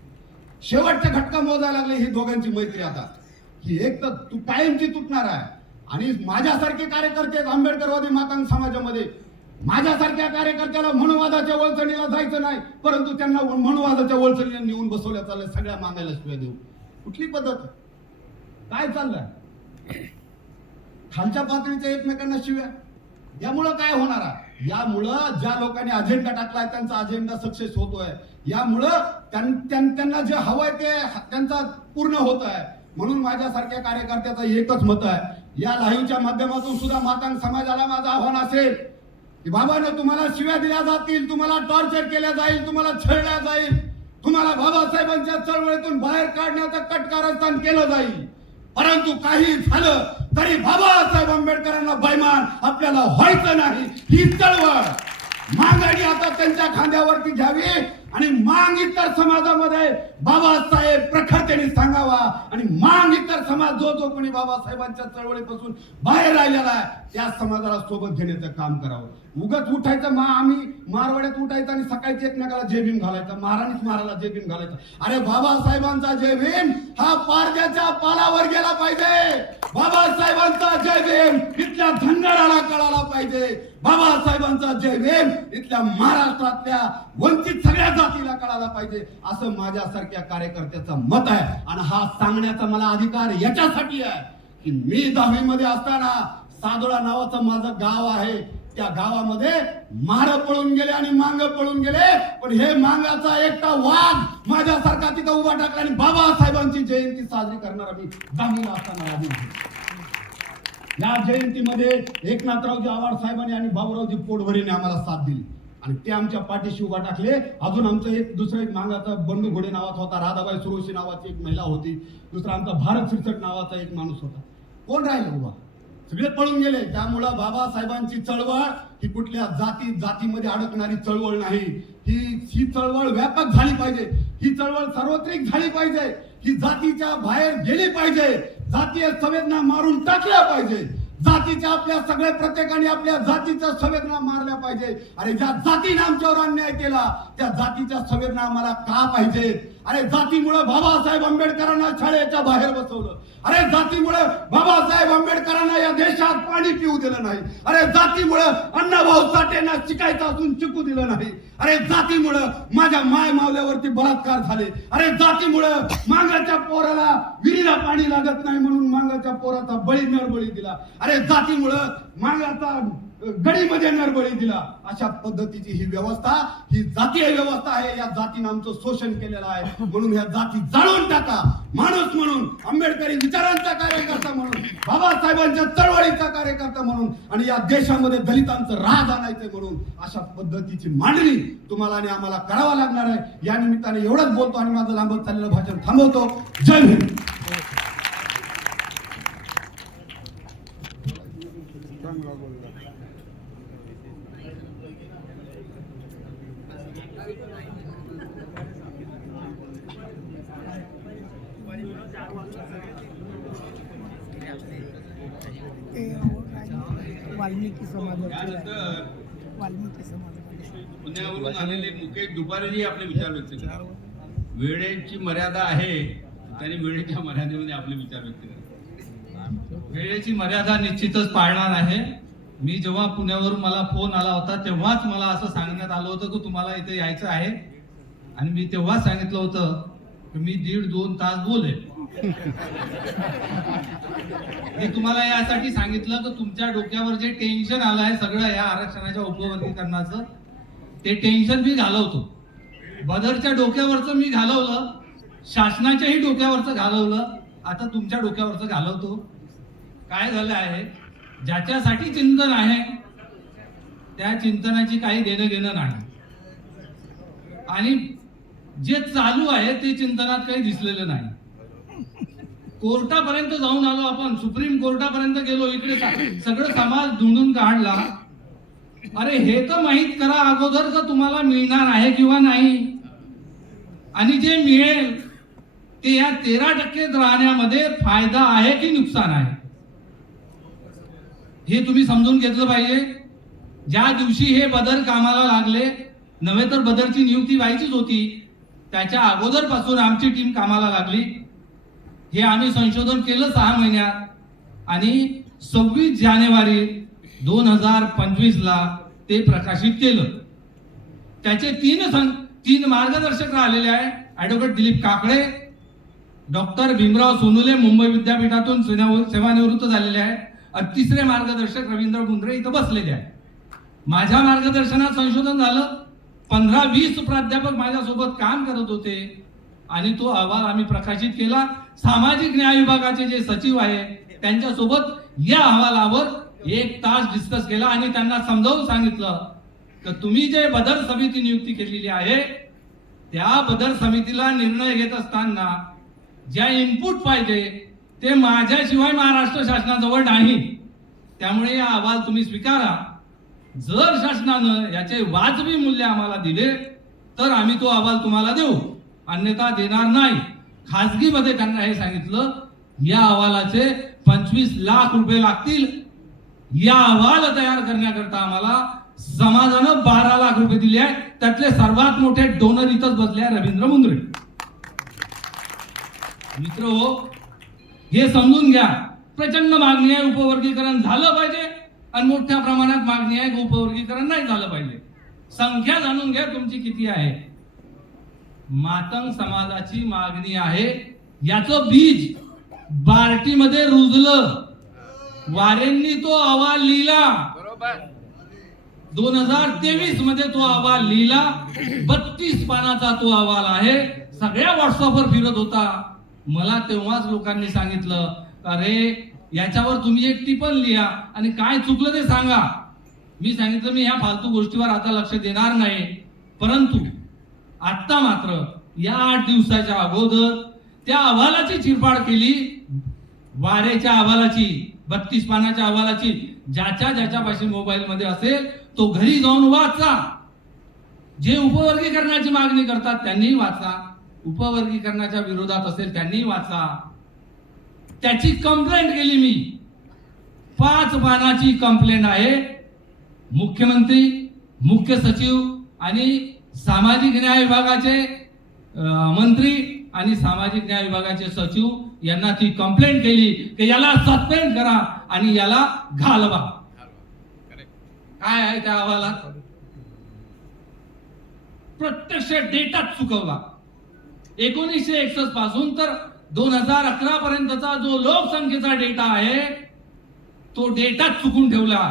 शेवटच्या घटका मोजायला लागले ही दोघांची मैत्री आता, ही एक तर तू कायमची तुटणार आहे. आणि माझ्यासारखे कार्यकर्ते आंबेडकरवादी मातंग समाजामध्ये, माझ्यासारख्या कार्यकर्त्याला मनोवादाच्या वळचणीला जायचं नाही, परंतु त्यांना मनोवादाच्या वळचणीला नेऊन बसवल्या चाललंय. सगळ्या मागायला शिवाय देऊ, कुठली पद्धत, काय चाललंय? खालच्या पातळीच्या एकमेकांना शिव्या. यामुळं काय होणार आहे? यामुळं ज्या लोकांनी अजेंडा टाकलाय त्यांचा अजेंडा सक्सेस होतोय. यामुळं त्यांना जे हवंय ते त्यांचा पूर्ण होत आहे. म्हणून माझ्यासारख्या कार्यकर्त्याचं एकच मत आहे, या लाईव्हच्या माध्यमातून सुद्धा मातंग समाजाला माझं आव्हान असेल की बाबांनो, तुम्हाला शिव्या दिल्या जातील, तुम्हाला टॉर्चर केल्या जाईल, तुम्हाला छळल्या जाईल, तुम्हाला बाबासाहेबांच्या चळवळीतून बाहेर काढण्याचं कटकारस्थान केलं जाईल, परंतु काही झालं तरी बाबासाहेब आंबेडकरांना बैमान आपल्याला व्हायचं नाही. ही चळवळ मांगाने आता त्यांच्या खांद्यावरती घ्यावी आणि मांग इतर समाजामध्ये बाबासाहेब प्रखरतेने सांगावा. आणि मांग इतर समाज जो कोणी बाबासाहेबांच्या चळवळीपासून बाहेर राहिलेला आहे त्या समाजाला सोबत घेण्याचं काम करावं. उगाच उठायचं आम्ही मारवाड्यात उठायचं आणि सकाळची एकमेकाला जय भीम घालायचं, महाराणीच महाराला जय भीम घालायचं. अरे बाबासाहेबांचा जय भीम हा पारद्याच्या पालावर गेला पाहिजे. बाबासाहेबांचा जय भीम इथल्या धनगराला कळाला पाहिजे. बाबासाहेबांचा जय भीम इथल्या महाराष्ट्रातल्या वंचित सगळ्या जातीला कळाला पाहिजे, असं माझ्यासारख्या कार्यकर्त्याचं मत आहे. आणि हा सांगण्याचा मला अधिकार याच्यासाठी आहे की मी 10वी मध्ये असताना सादोळा नावाचं माझं गाव आहे, त्या गावामध्ये मार पळून गेले आणि मांग पळून गेले, पण हे मांगाचा एकटा वाघ माझ्यासारखा तिथं उभा टाकला आणि बाबासाहेबांची जयंती साजरी करणारा मी 10वीला असताना आधी. या जयंतीमध्ये एकनाथरावजी आव्हाड साहेबांनी आणि बाबूरावजी पोटभरेने आम्हाला साथ दिली आणि ते आमच्या पाठीशी उभा टाकले. अजून आमचं दुसरं एक मांगाचा बंडू घोडे नावाचा होता, राधाबाई सुरोशी नावाची एक महिला होती, दुसरा आमचा भारत सिरसट नावाचा एक माणूस होता. कोण राहिलं उभा? सगळे पळून गेले. त्यामुळं बाबासाहेबांची चळवळ ही कुठल्या जातीमध्ये अडकणारी चळवळ नाही. ही चळवळ व्यापक झाली पाहिजे, ही चळवळ सार्वत्रिक झाली पाहिजे, ही जातीच्या बाहेर गेली पाहिजे, जातीय संवेदना मारून टाकल्या पाहिजे, जातीच्या आपल्या सगळ्या प्रत्येकाने आपल्या जातीच्या संवेदना मारल्या पाहिजे. अरे ज्या जातीने आमच्यावर अन्याय केला त्या जातीच्या संवेदना आम्हाला का पाहिजे? अरे जातीमुळे बाबासाहेब आंबेडकरांना शाळेच्या बाहेर बसवलं. अरे जातीमुळे बाबासाहेब आंबेडकरांना या देशात पाणी पिऊ दिलं नाही. अरे जातीमुळे अण्णाभाऊ साठेंना शिकायचं असून शिकू दिलं नाही. अरे जातीमुळे माझ्या माय मावल्यावरती बलात्कार झाले. अरे जातीमुळे मांगाच्या पोराला विहिरीला पाणी लागत नाही म्हणून मांगाच्या पोराचा बळी नरबळी दिला. अरे जातीमुळे मांगाचा गडीमध्ये नरबळी दिला. अशा पद्धतीची ही व्यवस्था ही जातीय व्यवस्था आहे. या जातीनं आमचं शोषण केलेलं आहे. म्हणून ह्या जाती जाळून टाका. माणूस म्हणून, आंबेडकरी विचारांचा कार्यकर्ता म्हणून, बाबासाहेबांच्या चळवळीचा कार्यकर्ता म्हणून आणि या देशामध्ये दलितांचं राज आणायचं म्हणून अशा पद्धतीची मांडणी तुम्हाला आणि आम्हाला करावा लागणार आहे. या निमित्ताने एवढंच बोलतो आणि माझं लांबत चाललेलं भाषण थांबवतो. जय भीम. वाल्मिकी समाजाचे त्यानंतर वाल्मिकी समाजाचे पुण्यावरून आलेले मुकेश दुपारेजी आपले विचार व्यक्त केले. वेळेची मर्यादा आहे त्यांनी वेळेच्या मर्यादेमध्ये आपले विचार व्यक्त करा. वेळेची मर्यादा निश्चितच पाळणार आहे. मी जेव्हा पुण्यावरून मला फोन आला होता तेव्हाच मला असं सांगण्यात आलं होतं की तुम्हाला इथे यायचं आहे, आणि मी तेव्हाच सांगितलं होतं की मी 1.5-2 तास बोलेन. मी तुम्हाला यासाठी सांगितलं की तुमच्या डोक्यावर जे टेन्शन आलं आहे सगळं या आरक्षणाच्या उपवर्गीकरणाचं, ते टेन्शन मी घालवतो. बदरच्या डोक्यावरचं मी घालवलं, शासनाच्याही डोक्यावरचं घालवलं, आता तुमच्या डोक्यावरचं घालवतो. काय झालं आहे, ज्याच्यासाठी चिंतन आहे त्या चिंतनाची काही देणं घेणं नाही, आणि जे चालू आहे ते चिंतनात काही दिसलेलं नाही. कोर्टापर्यंत जाऊन आलो आपण, सुप्रीम कोर्टापर्यंत गेलो, इकडे सगळं समाज धुंडून काढला. अरे हे तर माहित करा अगोदर का तुम्हाला मिळणार आहे किंवा नाही, आणि जे मिळेल ते या 13% राहण्यामध्ये फायदा आहे की नुकसान आहे हे तुम्ही समजून घेतलं पाहिजे. ज्या दिवशी हे बदर कामाला लागले, नव्हे तर बदरची नियुक्ती व्हायचीच होती, त्याच्या अगोदरपासून आमची टीम कामाला लागली. हे आम्ही संशोधन केलं 6 महिन्यात, आणि 26 जानेवारी 2025 ला ते प्रकाशित केलं. त्याचे 3 मार्गदर्शक राहिलेले आहे. ऍडव्होकेट दिलीप काकडे, डॉक्टर भीमराव सोनुले मुंबई विद्यापीठातून सेवानिवृत्त झालेले आहे, आणि 3रे मार्गदर्शक रवींद्र मुंद्रे इथं बसलेले आहे. माझ्या मार्गदर्शनात संशोधन झालं. 15-20 प्राध्यापक माझ्यासोबत काम करत होते, आणि तो अहवाल आम्ही प्रकाशित केला. सामाजिक न्याय विभागाचे जे सचिव आहे त्यांच्यासोबत या अहवालावर 1 तास डिस्कस केला, आणि त्यांना समजावून सांगितलं की तुम्ही जे बदर समिती नियुक्ती केलेली आहे त्या बदर समितीला निर्णय घेत असताना ज्या इनपुट पाहिजे ते माझ्याशिवाय महाराष्ट्र शासनाजवळ नाही. त्यामुळे हा अहवाल तुम्ही स्वीकारा. जर शासनानं याचे वाजवी मूल्य आम्हाला दिले तर आम्ही तो अहवाल तुम्हाला देऊ, अन्यथा देणार नाही. खासगीमध्ये त्यांना हे सांगितलं, या अहवालाचे 25 लाख रुपये लागतील. या अहवाल तयार करण्याकरता आम्हाला समाजानं 12 लाख रुपये दिले आहेत. त्यातले सर्वात मोठे डोनर इथंच बसले आहे, रवींद्र मुंद्रे. मित्र हो, हे समजून घ्या, प्रचंड मागणी आहे, उपवर्गीकरण झालं पाहिजे, आणि मोठ्या प्रमाणात मागणी आहे, उपवर्गीकरण नाही झालं पाहिजे. संख्या जाणून घ्या तुमची किती आहे. मातंग समाजाची मागणी आहे, याचं बीज बार्टीमध्ये रुजलं. वारेंनी तो अहवाल लिहिला, 2023 मध्ये तो अहवाल लिहिला. 32 पानाचा तो अहवाल आहे, सगळ्या व्हॉट्सअपवर फिरत होता. मला तेव्हाच लोकांनी सांगितलं, अरे याच्यावर तुम्ही एक टिप्पण लिहा आणि काय चुकलं ते सांगा. मी सांगितलं मी ह्या फालतू गोष्टीवर आता लक्ष देणार नाही, परंतु आता मात्र या 8 दिवसाच्या अगोदर त्या अहवालाची चिरफाड केली. वारेच्या अहवालाची, 32 पानाच्या अहवालाची. ज्याच्यापाशी मोबाईल मध्ये असेल तो घरी जाऊन वाचा. जे उपवर्गीकरणाची मागणी करतात त्यांनी वाचा, उपवर्गीकरणाच्या विरोधात असेल त्यांनी वाचा. त्याची कंप्लेंट केली मी, 5 पानाची कंप्लेंट आहे. मुख्यमंत्री, मुख्य सचिव आणि सामाजिक न्याय विभागाचे मंत्री आणि सामाजिक न्याय विभागाचे सचिव यांना ती कंप्लेंट केली की याला सस्पेंड करा आणि याला घालवा. काय आहे त्या अहवालात? प्रत्यक्ष डेटा चुकवला. 1961 पासून तर 2011 पर्यंतचा जो लोकसंख्येचा डेटा आहे तो डेटा चुकून ठेवला.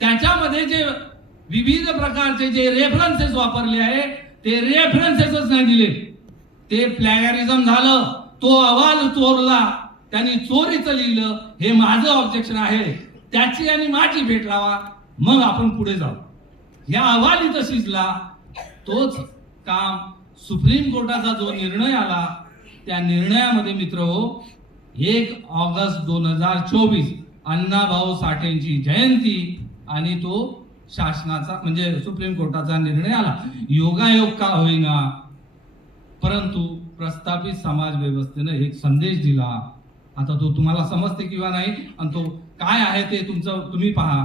त्याच्यामध्ये जे विविध प्रकारचे जे रेफरन्सेस वापरले आहे ते रेफरन्सेसच नाही दिले. ते प्लॅगरिझम झालं. तो अहवाल चोरला, त्यांनी चोरीचं लिहिलं. हे माझं ऑब्जेक्शन आहे. त्याची आणि माझी भेट लावा, मग आपण पुढे जाऊ. या अहवाल इथं शिजला. तोच काम सुप्रीम कोर्टाचा जो निर्णय आला त्या निर्णयामध्ये मित्र हो, 1 ऑगस्ट 2024 अण्णाभाऊ साठेंची जयंती आणि तो शासनाचा म्हणजे सुप्रीम कोर्टाचा निर्णय आला. योगायोग का होईना, परंतु प्रस्थापित समाज व्यवस्थेने एक संदेश दिला. आता तो तुम्हाला समजते किंवा नाही आणि तो काय आहे ते तुम्ही पहा.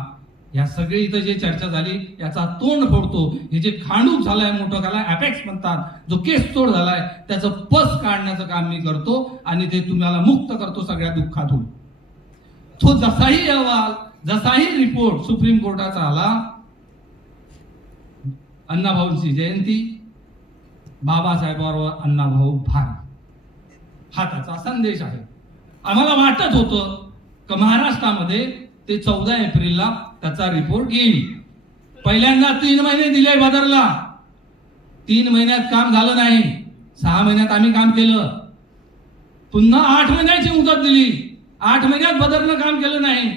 या सगळी इथं जे चर्चा झाली याचा तोंड फोडतो. हे जे खांडूक झालाय मोठं त्याला अपेक्स म्हणतात, जो केस तोड झालाय त्याचं पस काढण्याचं काम मी करतो आणि ते तुम्हाला मुक्त करतो सगळ्या दुःखातून. तो जसाही अहवाल, जसाही रिपोर्ट सुप्रीम कोर्टाचा आला, अण्णाभाऊंची जयंती, बाबासाहेबांवर अण्णाभाऊ भार, हा त्याचा संदेश आहे. आम्हाला वाटत होतं की महाराष्ट्रामध्ये ते 14 एप्रिलला त्याचा रिपोर्ट येईल. पहिल्यांदा 3 महिने दिले बदरला, 3 महिन्यात काम झालं नाही. 6 महिन्यात आम्ही काम केलं. पुन्हा 8 महिन्याची मुदत दिली, 8 महिन्यात बदरनं काम केलं नाही.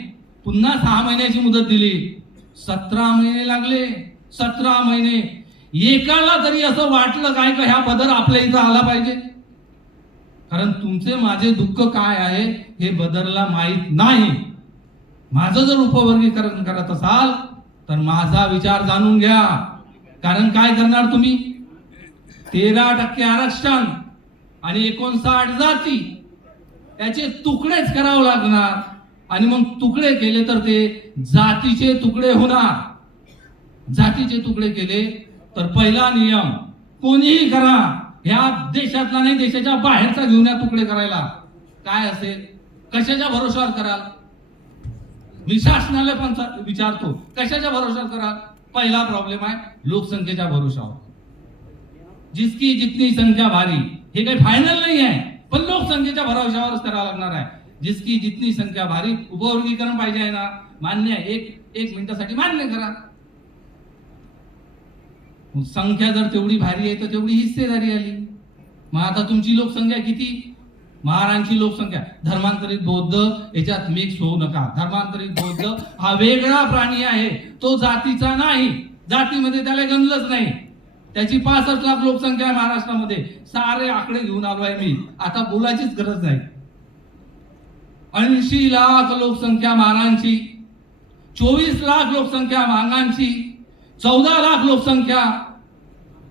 पुन्हा 6 महिन्याची मुदत दिली, 17 महिने लागले. 17 महिने. एकाला तरी असं वाटलं काय का ह्या बदर आपल्या इथं आला पाहिजे? कारण तुमचे माझे दुःख काय आहे हे बदरला माहीत नाही. माझं जर उपवर्गीकरण करत असाल तर माझा विचार जाणून घ्या. कारण काय करणार तुम्ही? 13% आरक्षण आणि 59 जाती त्याचे तुकडेच करावं लागणार. आणि मग तुकडे केले तर ते जातीचे तुकडे होणार. जातीचे तुकडे केले तर पहिला नियम, कोणीही करा, ह्या देशातला नाही देशाच्या बाहेरचा घेऊन या तुकडे करायला. काय असेल? कशाच्या भरोशावर कराल? मी शासनाला पण विचारतो, कशाच्या भरोशावर कराल? पहिला प्रॉब्लेम आहे लोकसंख्येच्या भरोशावर. जिसकी जितनी संख्या भारी, हे काही फायनल नाही आहे, पण लोकसंख्येच्या भरोशावरच करावं लागणार आहे. जिसकी जितनी संख्या भारी. उपवर्गीकरण पाहिजे आहे ना, मान्य आहे, एक मिनिटासाठी मान्य करा. संख्या जर तेवढी भारी आहे तर तेवढी हिस्सेदारी आली. मग आता तुमची लोकसंख्या किती? महारांची लोकसंख्या. धर्मांतरित बौद्ध याच्यात मिक्स होऊ नका. धर्मांतरित बौद्ध हा वेगळा प्राणी आहे, तो जातीचा नाही. जातीमध्ये त्याला गणलंच नाही. त्याची 65 लाख लोकसंख्या आहे महाराष्ट्रामध्ये. सारे आकडे घेऊन आलो आहे मी, आता बोलायचीच गरज नाही. 80 लाख लोकसंख्या महारांची, 24 लाख लोकसंख्या मांगांची, 14 लाख लोकसंख्या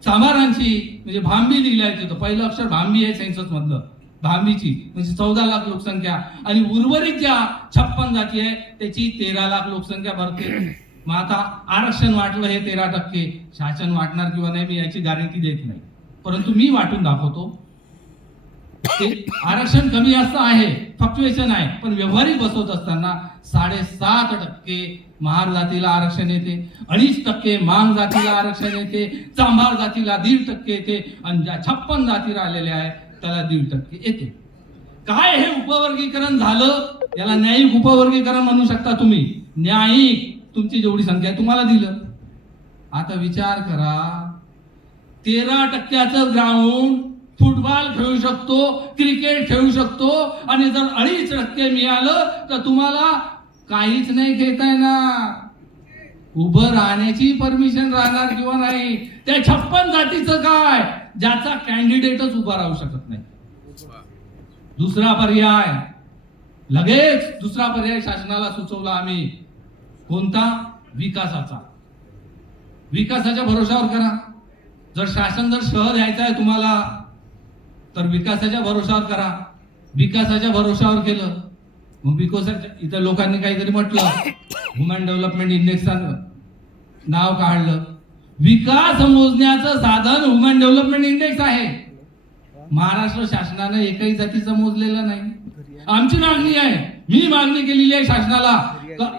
चांभारांची. म्हणजे भांबी लिहिलाय तिथं, पहिलं अक्षर भांबी आहे सेन्सस मधलं, भांबीची. म्हणजे 14 लाख लोकसंख्या. आणि उर्वरित ज्या 56 जाती आहे त्याची 13 लाख लोकसंख्या भरते. मग आता आरक्षण वाटलं हे 13%, शासन वाटणार किंवा नाही मी याची गॅरंटी देत नाही, परंतु मी वाटून दाखवतो. ते आरक्षण कमी जास्त आहे, फ्लक्च्युएशन आहे, पण व्यवहारिक बसवत असताना 7.5% महार जातीला आरक्षण येते, 2.5% मांग जातीला आरक्षण येते, चांभार जातीला 1.5% येते, आणि ज्या 56 जाती राहिलेल्या आहेत त्याला 1.5% येते. काय हे उपवर्गीकरण झालं? याला न्यायिक उपवर्गीकरण म्हणू शकता तुम्ही. न्यायिक, तुमची जेवढी संख्या आहे तुम्हाला दिलं. आता विचार करा, 13%चं ग्राउंड फुटबॉल खेळू शकतो, क्रिकेट खेळू शकतो, आणि जर 2.5% मिळालं तर तुम्हाला काहीच नाही खेळता येणार. उभं राहण्याची परमिशन राहणार किंवा नाही. त्या 56 जातीचं काय, ज्याचा कॅन्डिडेटच उभा राहू शकत नाही. दुसरा पर्याय, लगेच दुसरा पर्याय शासनाला सुचवला आम्ही. कोणता? विकासाचा. विकासाच्या भरोशावर करा. जर शासन जर शह द्यायचा आहे तुम्हाला तर विकासाच्या भरोशावर करा. विकासाच्या भरोशावर केलं मग विकासाच्या, इथं लोकांनी काहीतरी म्हटलं, ह्युमन डेव्हलपमेंट इंडेक्सचं नाव काढलं. विकास मोजण्याचं साधन ह्युमन डेव्हलपमेंट इंडेक्स आहे. महाराष्ट्र शासनानं एकही जातीचं मोजलेलं नाही. आमची मागणी आहे, मी मागणी केलेली आहे शासनाला,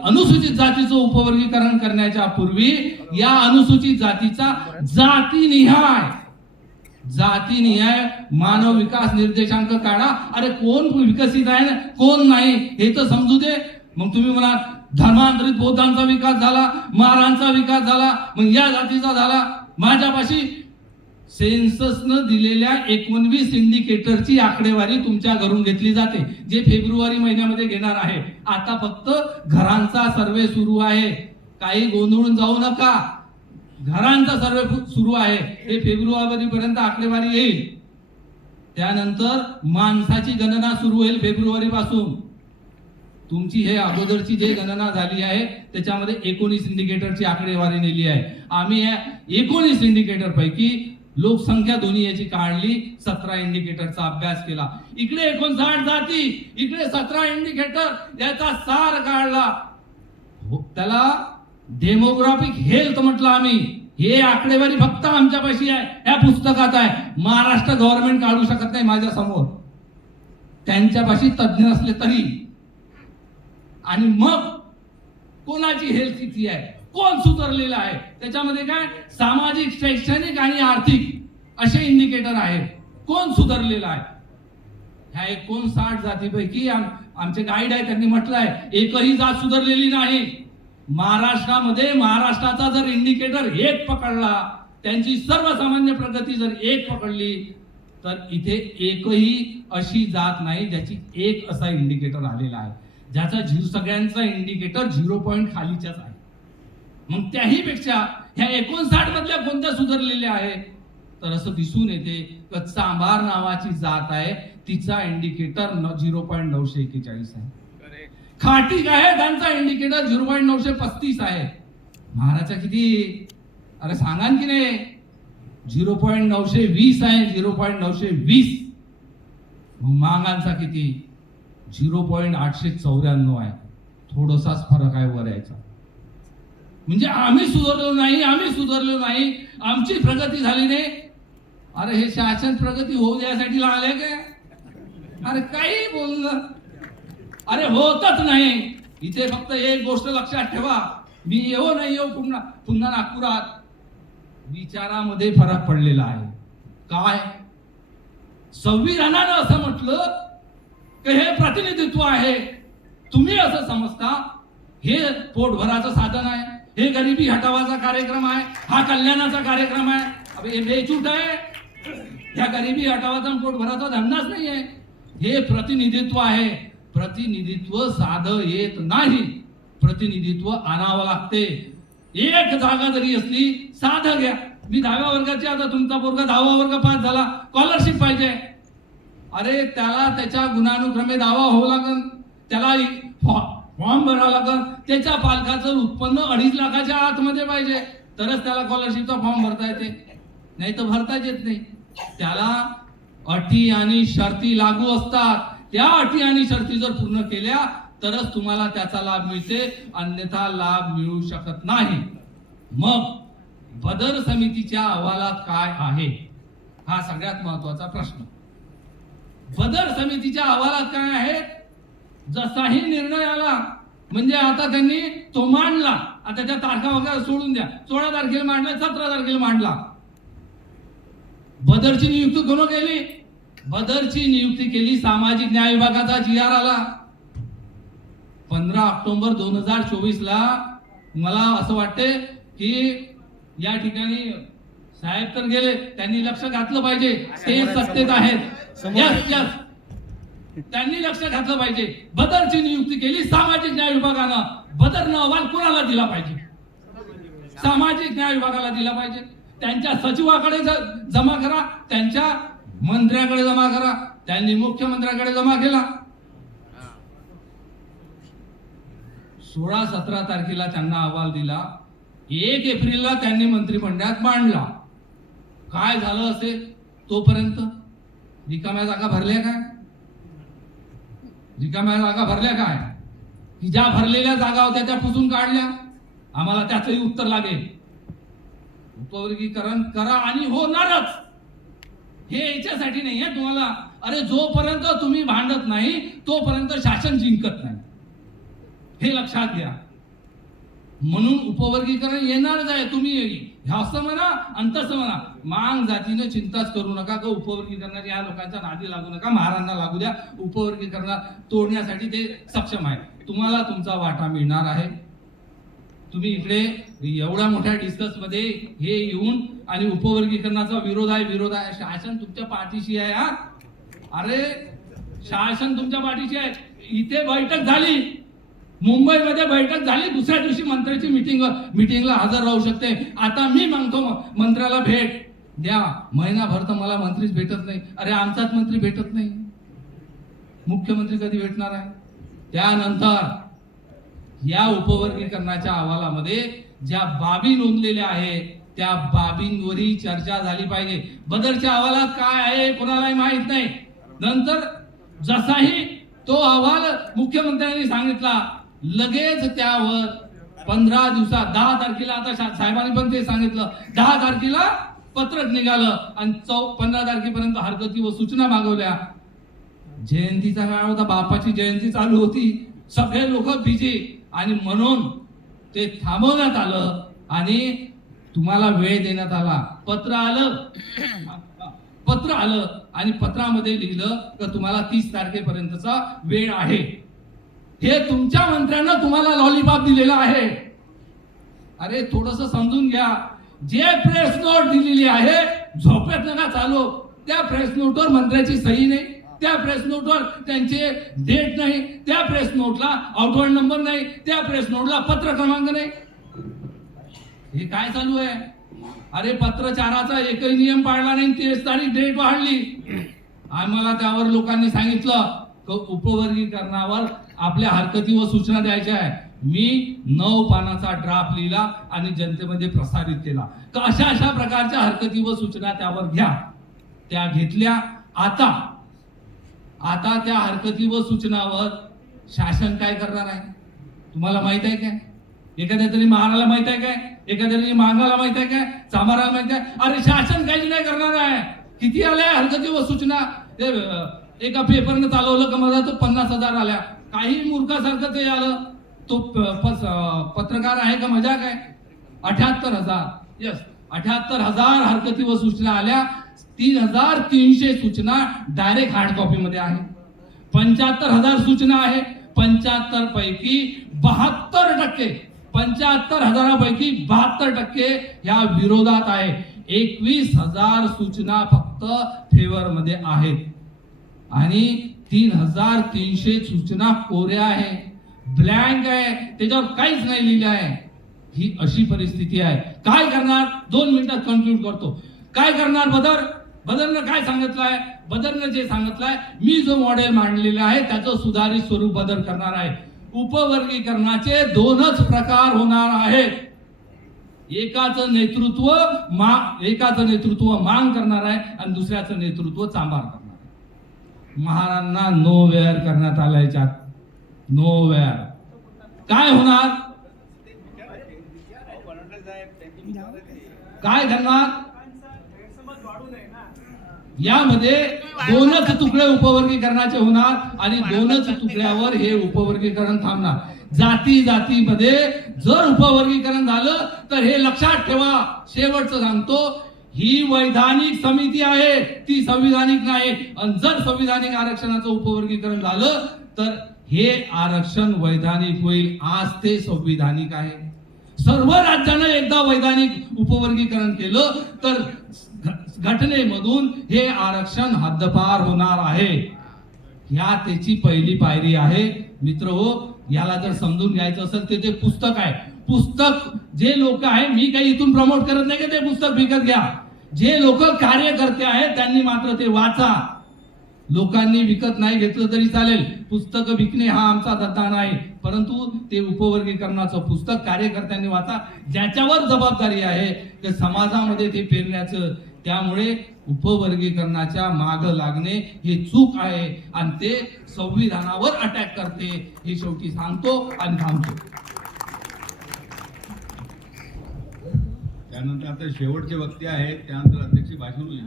अनुसूचित जातीचं उपवर्गीकरण करण्याच्या पूर्वी या अनुसूचित जातीचा जातीनिहाय मानव विकास निर्देशांक काढा. अरे कोण विकसित आहे ना कोण नाही हे तर समजू दे. मग तुम्ही म्हणा धर्मांतरित बौद्धांचा विकास झाला, महारांचा विकास झाला, मग या जातीचा झाला. माझ्यापाशी सेन्ससनं दिलेल्या 19 इंडिकेटरची आकडेवारी तुमच्या घरून घेतली जाते, जे फेब्रुवारी महिन्यामध्ये घेणार आहे. आता फक्त घरांचा सर्वे सुरू आहे, काही गोंधळून जाऊ नका. घरांचा सर्वे सुरू आहे, हे फेब्रुवारी पर्यंत आकडेवारी येईल. त्यानंतर माणसाची गणना सुरू होईल फेब्रुवारी पासून. तुमची हे अगोदरची जे गणना झाली आहे त्याच्यामध्ये 19 इंडिकेटरची आकडेवारी नेली आहे. आम्ही या 19 इंडिकेटर पैकी लोकसंख्या दोन्ही याची काढली, 17 इंडिकेटरचा अभ्यास केला. इकडे 59 जाती, इकडे 17 इंडिकेटर, याचा सार काढला. त्याला डेमोग्राफिक हेल्थ म्हटलं आम्ही, हे आकडेवारी फक्त आमच्यापाशी आहे, या पुस्तकात आहे. महाराष्ट्र गव्हर्नमेंट काढू शकत नाही माझ्या समोर, त्यांच्यापाशी तज्ज्ञ असले तरी. आणि मग कोणाची हेल्थ किती आहे, कोण सुधारलेलं आहे, त्याच्यामध्ये काय सामाजिक, शैक्षणिक आणि आर्थिक असे इंडिकेटर आहेत. कोण सुधारलेलं आहे, ह्या 59 जातीपैकी आमचे गाईड आहे त्यांनी म्हटलंय एकही जात सुधारलेली नाही. महाराष्ट्रामध्ये महाराष्ट्राचा जर इंडिकेटर एक पकडला, त्यांची सर्वसामान्य प्रगती जर एक पकडली, तर इथे एकही अशी जात नाही ज्याची एक असा इंडिकेटर आलेला आहे, ज्याचा सगळ्यांचा इंडिकेटर 0 पॉइंट खालीच्याच आहे. मग त्याही पेक्षा ह्या 59 मधल्या कोणत्या सुधारलेल्या आहेत, तर असं दिसून येते कच्चा आंबार नावाची जात आहे, तिचा इंडिकेटर 0.941 आहे. खाटीक आहे, त्यांचा इंडिकेटर 0.935 आहे. महाराजा किती, अरे सांगा की नाही, 0.920 आहे, 0.920. मग मागांचा किती, 0.894 आहे. थोडासाच फरक आहे वर यायचा. म्हणजे आम्ही सुधारलो नाही, आमची प्रगती झाली नाही. अरे हे शासन प्रगती होऊ द्यासाठी लागले काय, अरे काही बोलणं, अरे होतच नाही. इथे फक्त एक गोष्ट लक्षात ठेवा, मी येऊ नाही येऊ पुन्हा नागपुरात, विचारामध्ये फरक पडलेला आहे. काय, संविधानानं असं म्हटलं की हे प्रतिनिधित्व आहे, तुम्ही असं समजता हे पोटभराचं साधन आहे, हे गरिबी हटावाचा कार्यक्रम आहे, हा कल्याणाचा कार्यक्रम आहे. अबे हे बेचूट आहे, ह्या गरिबी हटावाचा पोटभराचा धंदाच नाही आहे. हे प्रतिनिधित्व आहे. प्रतिनिधित्व साधं येत नाही, प्रतिनिधित्व आणावं लागते. एक जागा जरी असली, साधं घ्या. मी 10व्या वर्गाची, आता तुमचा पोरगा 10वा वर्ग पास झाला, स्कॉलरशिप पाहिजे. अरे त्याला त्याच्या गुणानुक्रमे दावा होऊ लागेल, त्याला फॉर्म भरावा लागेल, त्याच्या पालकाचं उत्पन्न 2.5 लाखाच्या आतमध्ये पाहिजे, तरच त्याला स्कॉलरशिपचा फॉर्म भरता येते, नाही तर भरताच येत नाही. त्याला अटी आणि शर्ती लागू असतात. त्या अटी आणि शर्ती जर पूर्ण केल्या तरच तुम्हाला त्याचा लाभ मिळते, अन्यथा लाभ मिळू शकत नाही. मग बदर समितीच्या अहवालात काय आहे, हा सगळ्यात महत्वाचा प्रश्न. बदर समितीच्या अहवालात काय आहे, जसाही निर्णय आला, म्हणजे आता त्यांनी तो मांडला, आता त्या तारखा वगैरे सोडून द्या, 16 तारखेला मांडला, 17 तारखेला मांडला. बदरची नियुक्ती कोण केली, बदरची नियुक्ती केली सामाजिक न्याय विभागाचा GR आला 15 ऑक्टोबर 2024 ला. मला असं वाटते की या ठिकाणी साहेब तर गेले, त्यांनी लक्ष घातलं पाहिजे, ते सत्तेत आहेत. यस, त्यांनी लक्ष घातलं पाहिजे. बदरची नियुक्ती केली सामाजिक न्याय विभागानं. बदरनं अहवाल कुणाला दिला पाहिजे, सामाजिक न्याय विभागाला दिला पाहिजे. त्यांच्या सचिवाकडे जमा करा, त्यांच्या मंत्र्याकडे जमा करा. त्यांनी मुख्यमंत्र्याकडे जमा केला. 16-17 तारखेला त्यांना अहवाल दिला, 1 एप्रिलला त्यांनी मंत्रिमंडळात मांडला. काय झालं असेल तोपर्यंत, रिकाम्या जागा भरल्या काय, रिकाम्या जागा भरल्या काय, की ज्या भरलेल्या जागा होत्या त्या पुसून काढल्या. आम्हाला त्याचंही उत्तर लागेल. उपवर्गीकरण करा आणि होणारच, हे याच्यासाठी नाही आहे तुम्हाला. अरे जोपर्यंत तुम्ही भांडत नाही तोपर्यंत शासन जिंकत नाही, हे लक्षात घ्या. म्हणून उपवर्गीकरण येणारच आहे. तुम्ही असं म्हणा आणि तसं म्हणा, मांग जातीने चिंताच करू नका, का उपवर्गीकरणाच्या या लोकांच्या नादी लागू नका, महारांना लागू द्या. उपवर्गीकरण तोडण्यासाठी ते सक्षम आहे. तुम्हाला तुमचा वाटा मिळणार आहे. तुम्ही इकडे एवढ्या मोठ्या डिस्कस मध्ये हे येऊन आणि उपवर्गीकरणाचा विरोध आहे, शासन तुमच्या पाठीशी आहे. हा, अरे शासन तुमच्या पाठीशी आहे. इथे बैठक झाली, मुंबईमध्ये बैठक झाली, दुसऱ्या दिवशी मंत्र्याची मीटिंगला हजर राहू शकते. आता मी मागतो मंत्र्याला भेट द्या. महिनाभर तर मला मंत्रीच भेटत नाही. अरे आमचाच मंत्री भेटत नाही, मुख्यमंत्री कधी भेटणार आहे. त्यानंतर या उपवर्गीकरणाच्या अहवालामध्ये ज्या बाबी नोंदलेल्या आहेत त्या बाबींवरही चर्चा झाली पाहिजे. बदरच्या अहवालात काय आहे कोणालाही माहित नाही. नंतर जसाही तो अहवाल मुख्यमंत्र्यांनी सांगितला, लगेच त्यावर 15 दिवसात 10 तारखेला आता साहेबांनी पण ते सांगितलं 10 तारखेला पत्रक निघालं आणि 15 तारखेपर्यंत हरकती व सूचना मागवल्या. जयंतीचा काळ होता, बापाची जयंती चालू होती, सगळे लोक बिझी आणि म्हणून ते थांबवण्यात आलं आणि तुम्हाला वेळ देण्यात आला. पत्र आलं आणि पत्रामध्ये लिहिलं की तुम्हाला 30 तारखेपर्यंतचा वेळ आहे. हे तुमच्या मंत्र्यांना तुम्हाला लॉलीपॉप दिलेला आहे. अरे थोडस समजून घ्या. जे प्रेस नोट दिलेली आहे, झोपेत नका चालू. त्या प्रेस नोटवर मंत्र्याची सही नाही, त्या प्रेस नोटवर त्यांचे डेट नाही, त्या प्रेस नोटला आउटवर्ड नंबर नाही, त्या प्रेस नोटला पत्र क्रमांक नाही. हे काय चालू आहे? अरे पत्रचाराचा एकही नियम पाळला नाही, 30 तारीख डेट वाढली. आम्हाला त्यावर लोकांनी सांगितलं उपवर्गीकरणावर आपल्या हरकती व सूचना द्यायच्या आहे. मी 9 पानाचा ड्राफ्ट लिहिला आणि जनतेमध्ये प्रसारित केला. तर अशा प्रकारच्या हरकती व सूचना त्यावर घ्या. त्या घेतल्या. आता त्या हरकती व सूचनावर शासन काय करणार आहे तुम्हाला माहित आहे काय? एखाद्या तरी महाराला माहित आहे काय? एखाद्या तरी मांगाला माहित आहे काय? चांभाराला माहित आहे? अरे शासन काहीच नाही करणार आहे. किती आल्या हरकती व सूचना? एका पेपरनं चालवलं का मला तो 50,000 आल्या. काही मूर्खासारखं ते आलं. तो पत्रकार आहे का मजाक आहे? 78,000. यस, 78,000 हरकती व सूचना आल्या. 3,300 सूचना डायरेक्ट हार्ड कॉपी मध्ये आहे. 75,000 सूचना आहे. 75 पैकी 72%, 75,000पैकी 72% या विरोधात आहे. 21,000 सूचना फक्त फेवर मध्ये आहेत आणि 3,300 सूचना कोऱ्या आहे, ब्लँक आहे, त्याच्यावर काहीच नाही लिहिलं आहे. ही अशी परिस्थिती आहे. काय करणार? 2 मिनिटात कन्क्लूड करतो. काय करणार बदरनं काय सांगितलंय? बदरनं जे सांगितलंय, मी जो मॉडेल मांडलेला आहे त्याचं सुधारित स्वरूप बदल करणार आहे. उपवर्गीकरणाचे 2च प्रकार होणार आहेत. एकाचं नेतृत्व मांग करणार आहे आणि दुसऱ्याचं नेतृत्व चांभार करणार आहे. महारांना नो वेअर करण्यात आलाय. Know where. काय होणार? काय करणार? यामध्ये 2च तुकडे उपवर्गीकरणाचे होणार आणि 2च तुकड्यावर हे उपवर्गीकरण थांबणार. जातीमध्ये जर उपवर्गीकरण झालं तर हे लक्षात ठेवा. शेवटचं सांगतो, ही वैधानिक समिती आहे, ती संविधानिक नाही. आणि जर संविधानिक आरक्षणाचं उपवर्गीकरण झालं तर हे आरक्षण वैधानिक होईल. आज ते संविधानिक आहे. सर्व राज्यांना एकदा वैधानिक उपवर्गीकरण केलं तर घटनेमधून हे आरक्षण हद्दपार होणार आहे. ह्या त्याची पहिली पायरी आहे. मित्र हो, याला जर समजून घ्यायचं असेल तर ते पुस्तक आहे. पुस्तक जे लोक आहे, मी काही इथून प्रमोट करत नाही की ते पुस्तक विकत घ्या. जे लोक कार्यकर्ते आहेत त्यांनी मात्र ते वाचा. लोकांनी विकत नाही घेतलं तरी चालेल. पुस्तक विकणे हा आमचा धंदा नाही, परंतु ते उपवर्गीकरणाचं पुस्तक कार्यकर्त्यांनी वाचा. ज्याच्यावर जबाबदारी आहे ते समाजामध्ये ते पेरण्याचं. त्यामुळे उपवर्गीकरणाच्या माग लागणे हे चूक आहे आणि ते संविधानावर अटॅक करते. हे शेवटी सांगतो आणि थांबतो. त्यानंतर आता शेवटचे वक्ते आहेत, त्यानंतर अध्यक्ष भाषण होईल.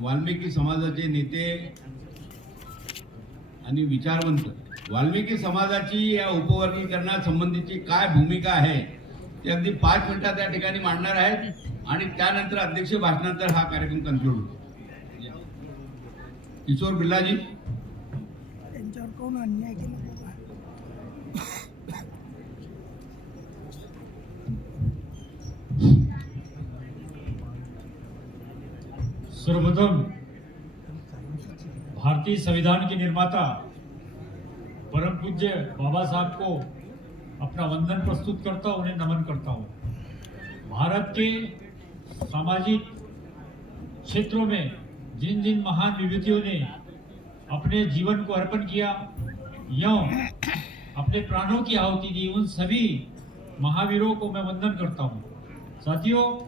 वाल्मिकी समाजाचे नेते आणि विचारवंत, वाल्मिकी समाजाची या उपवर्गीकरणा संबंधीची काय भूमिका आहे ते अगदी 5 मिनिटात या ठिकाणी मांडणार आहेत आणि त्यानंतर अध्यक्ष भाषणानंतर हा कार्यक्रम कन्क्लूड होतो. किशोर बिर्लाजी. त्यांच्यावर कोण अन्याय केला बाबा? सर्वप्रथम भारतीय संविधान के निर्माता परम पूज्य बाबा साहब को अपना वंदन प्रस्तुत करता हूँ, उन्हें नमन करता हूँ. भारत के सामाजिक क्षेत्रों में जिन जिन महान विभूतियों ने अपने जीवन को अर्पण किया, यों अपने प्राणों की आहुति दी, उन सभी महावीरों को मैं वंदन करता हूँ. साथियों,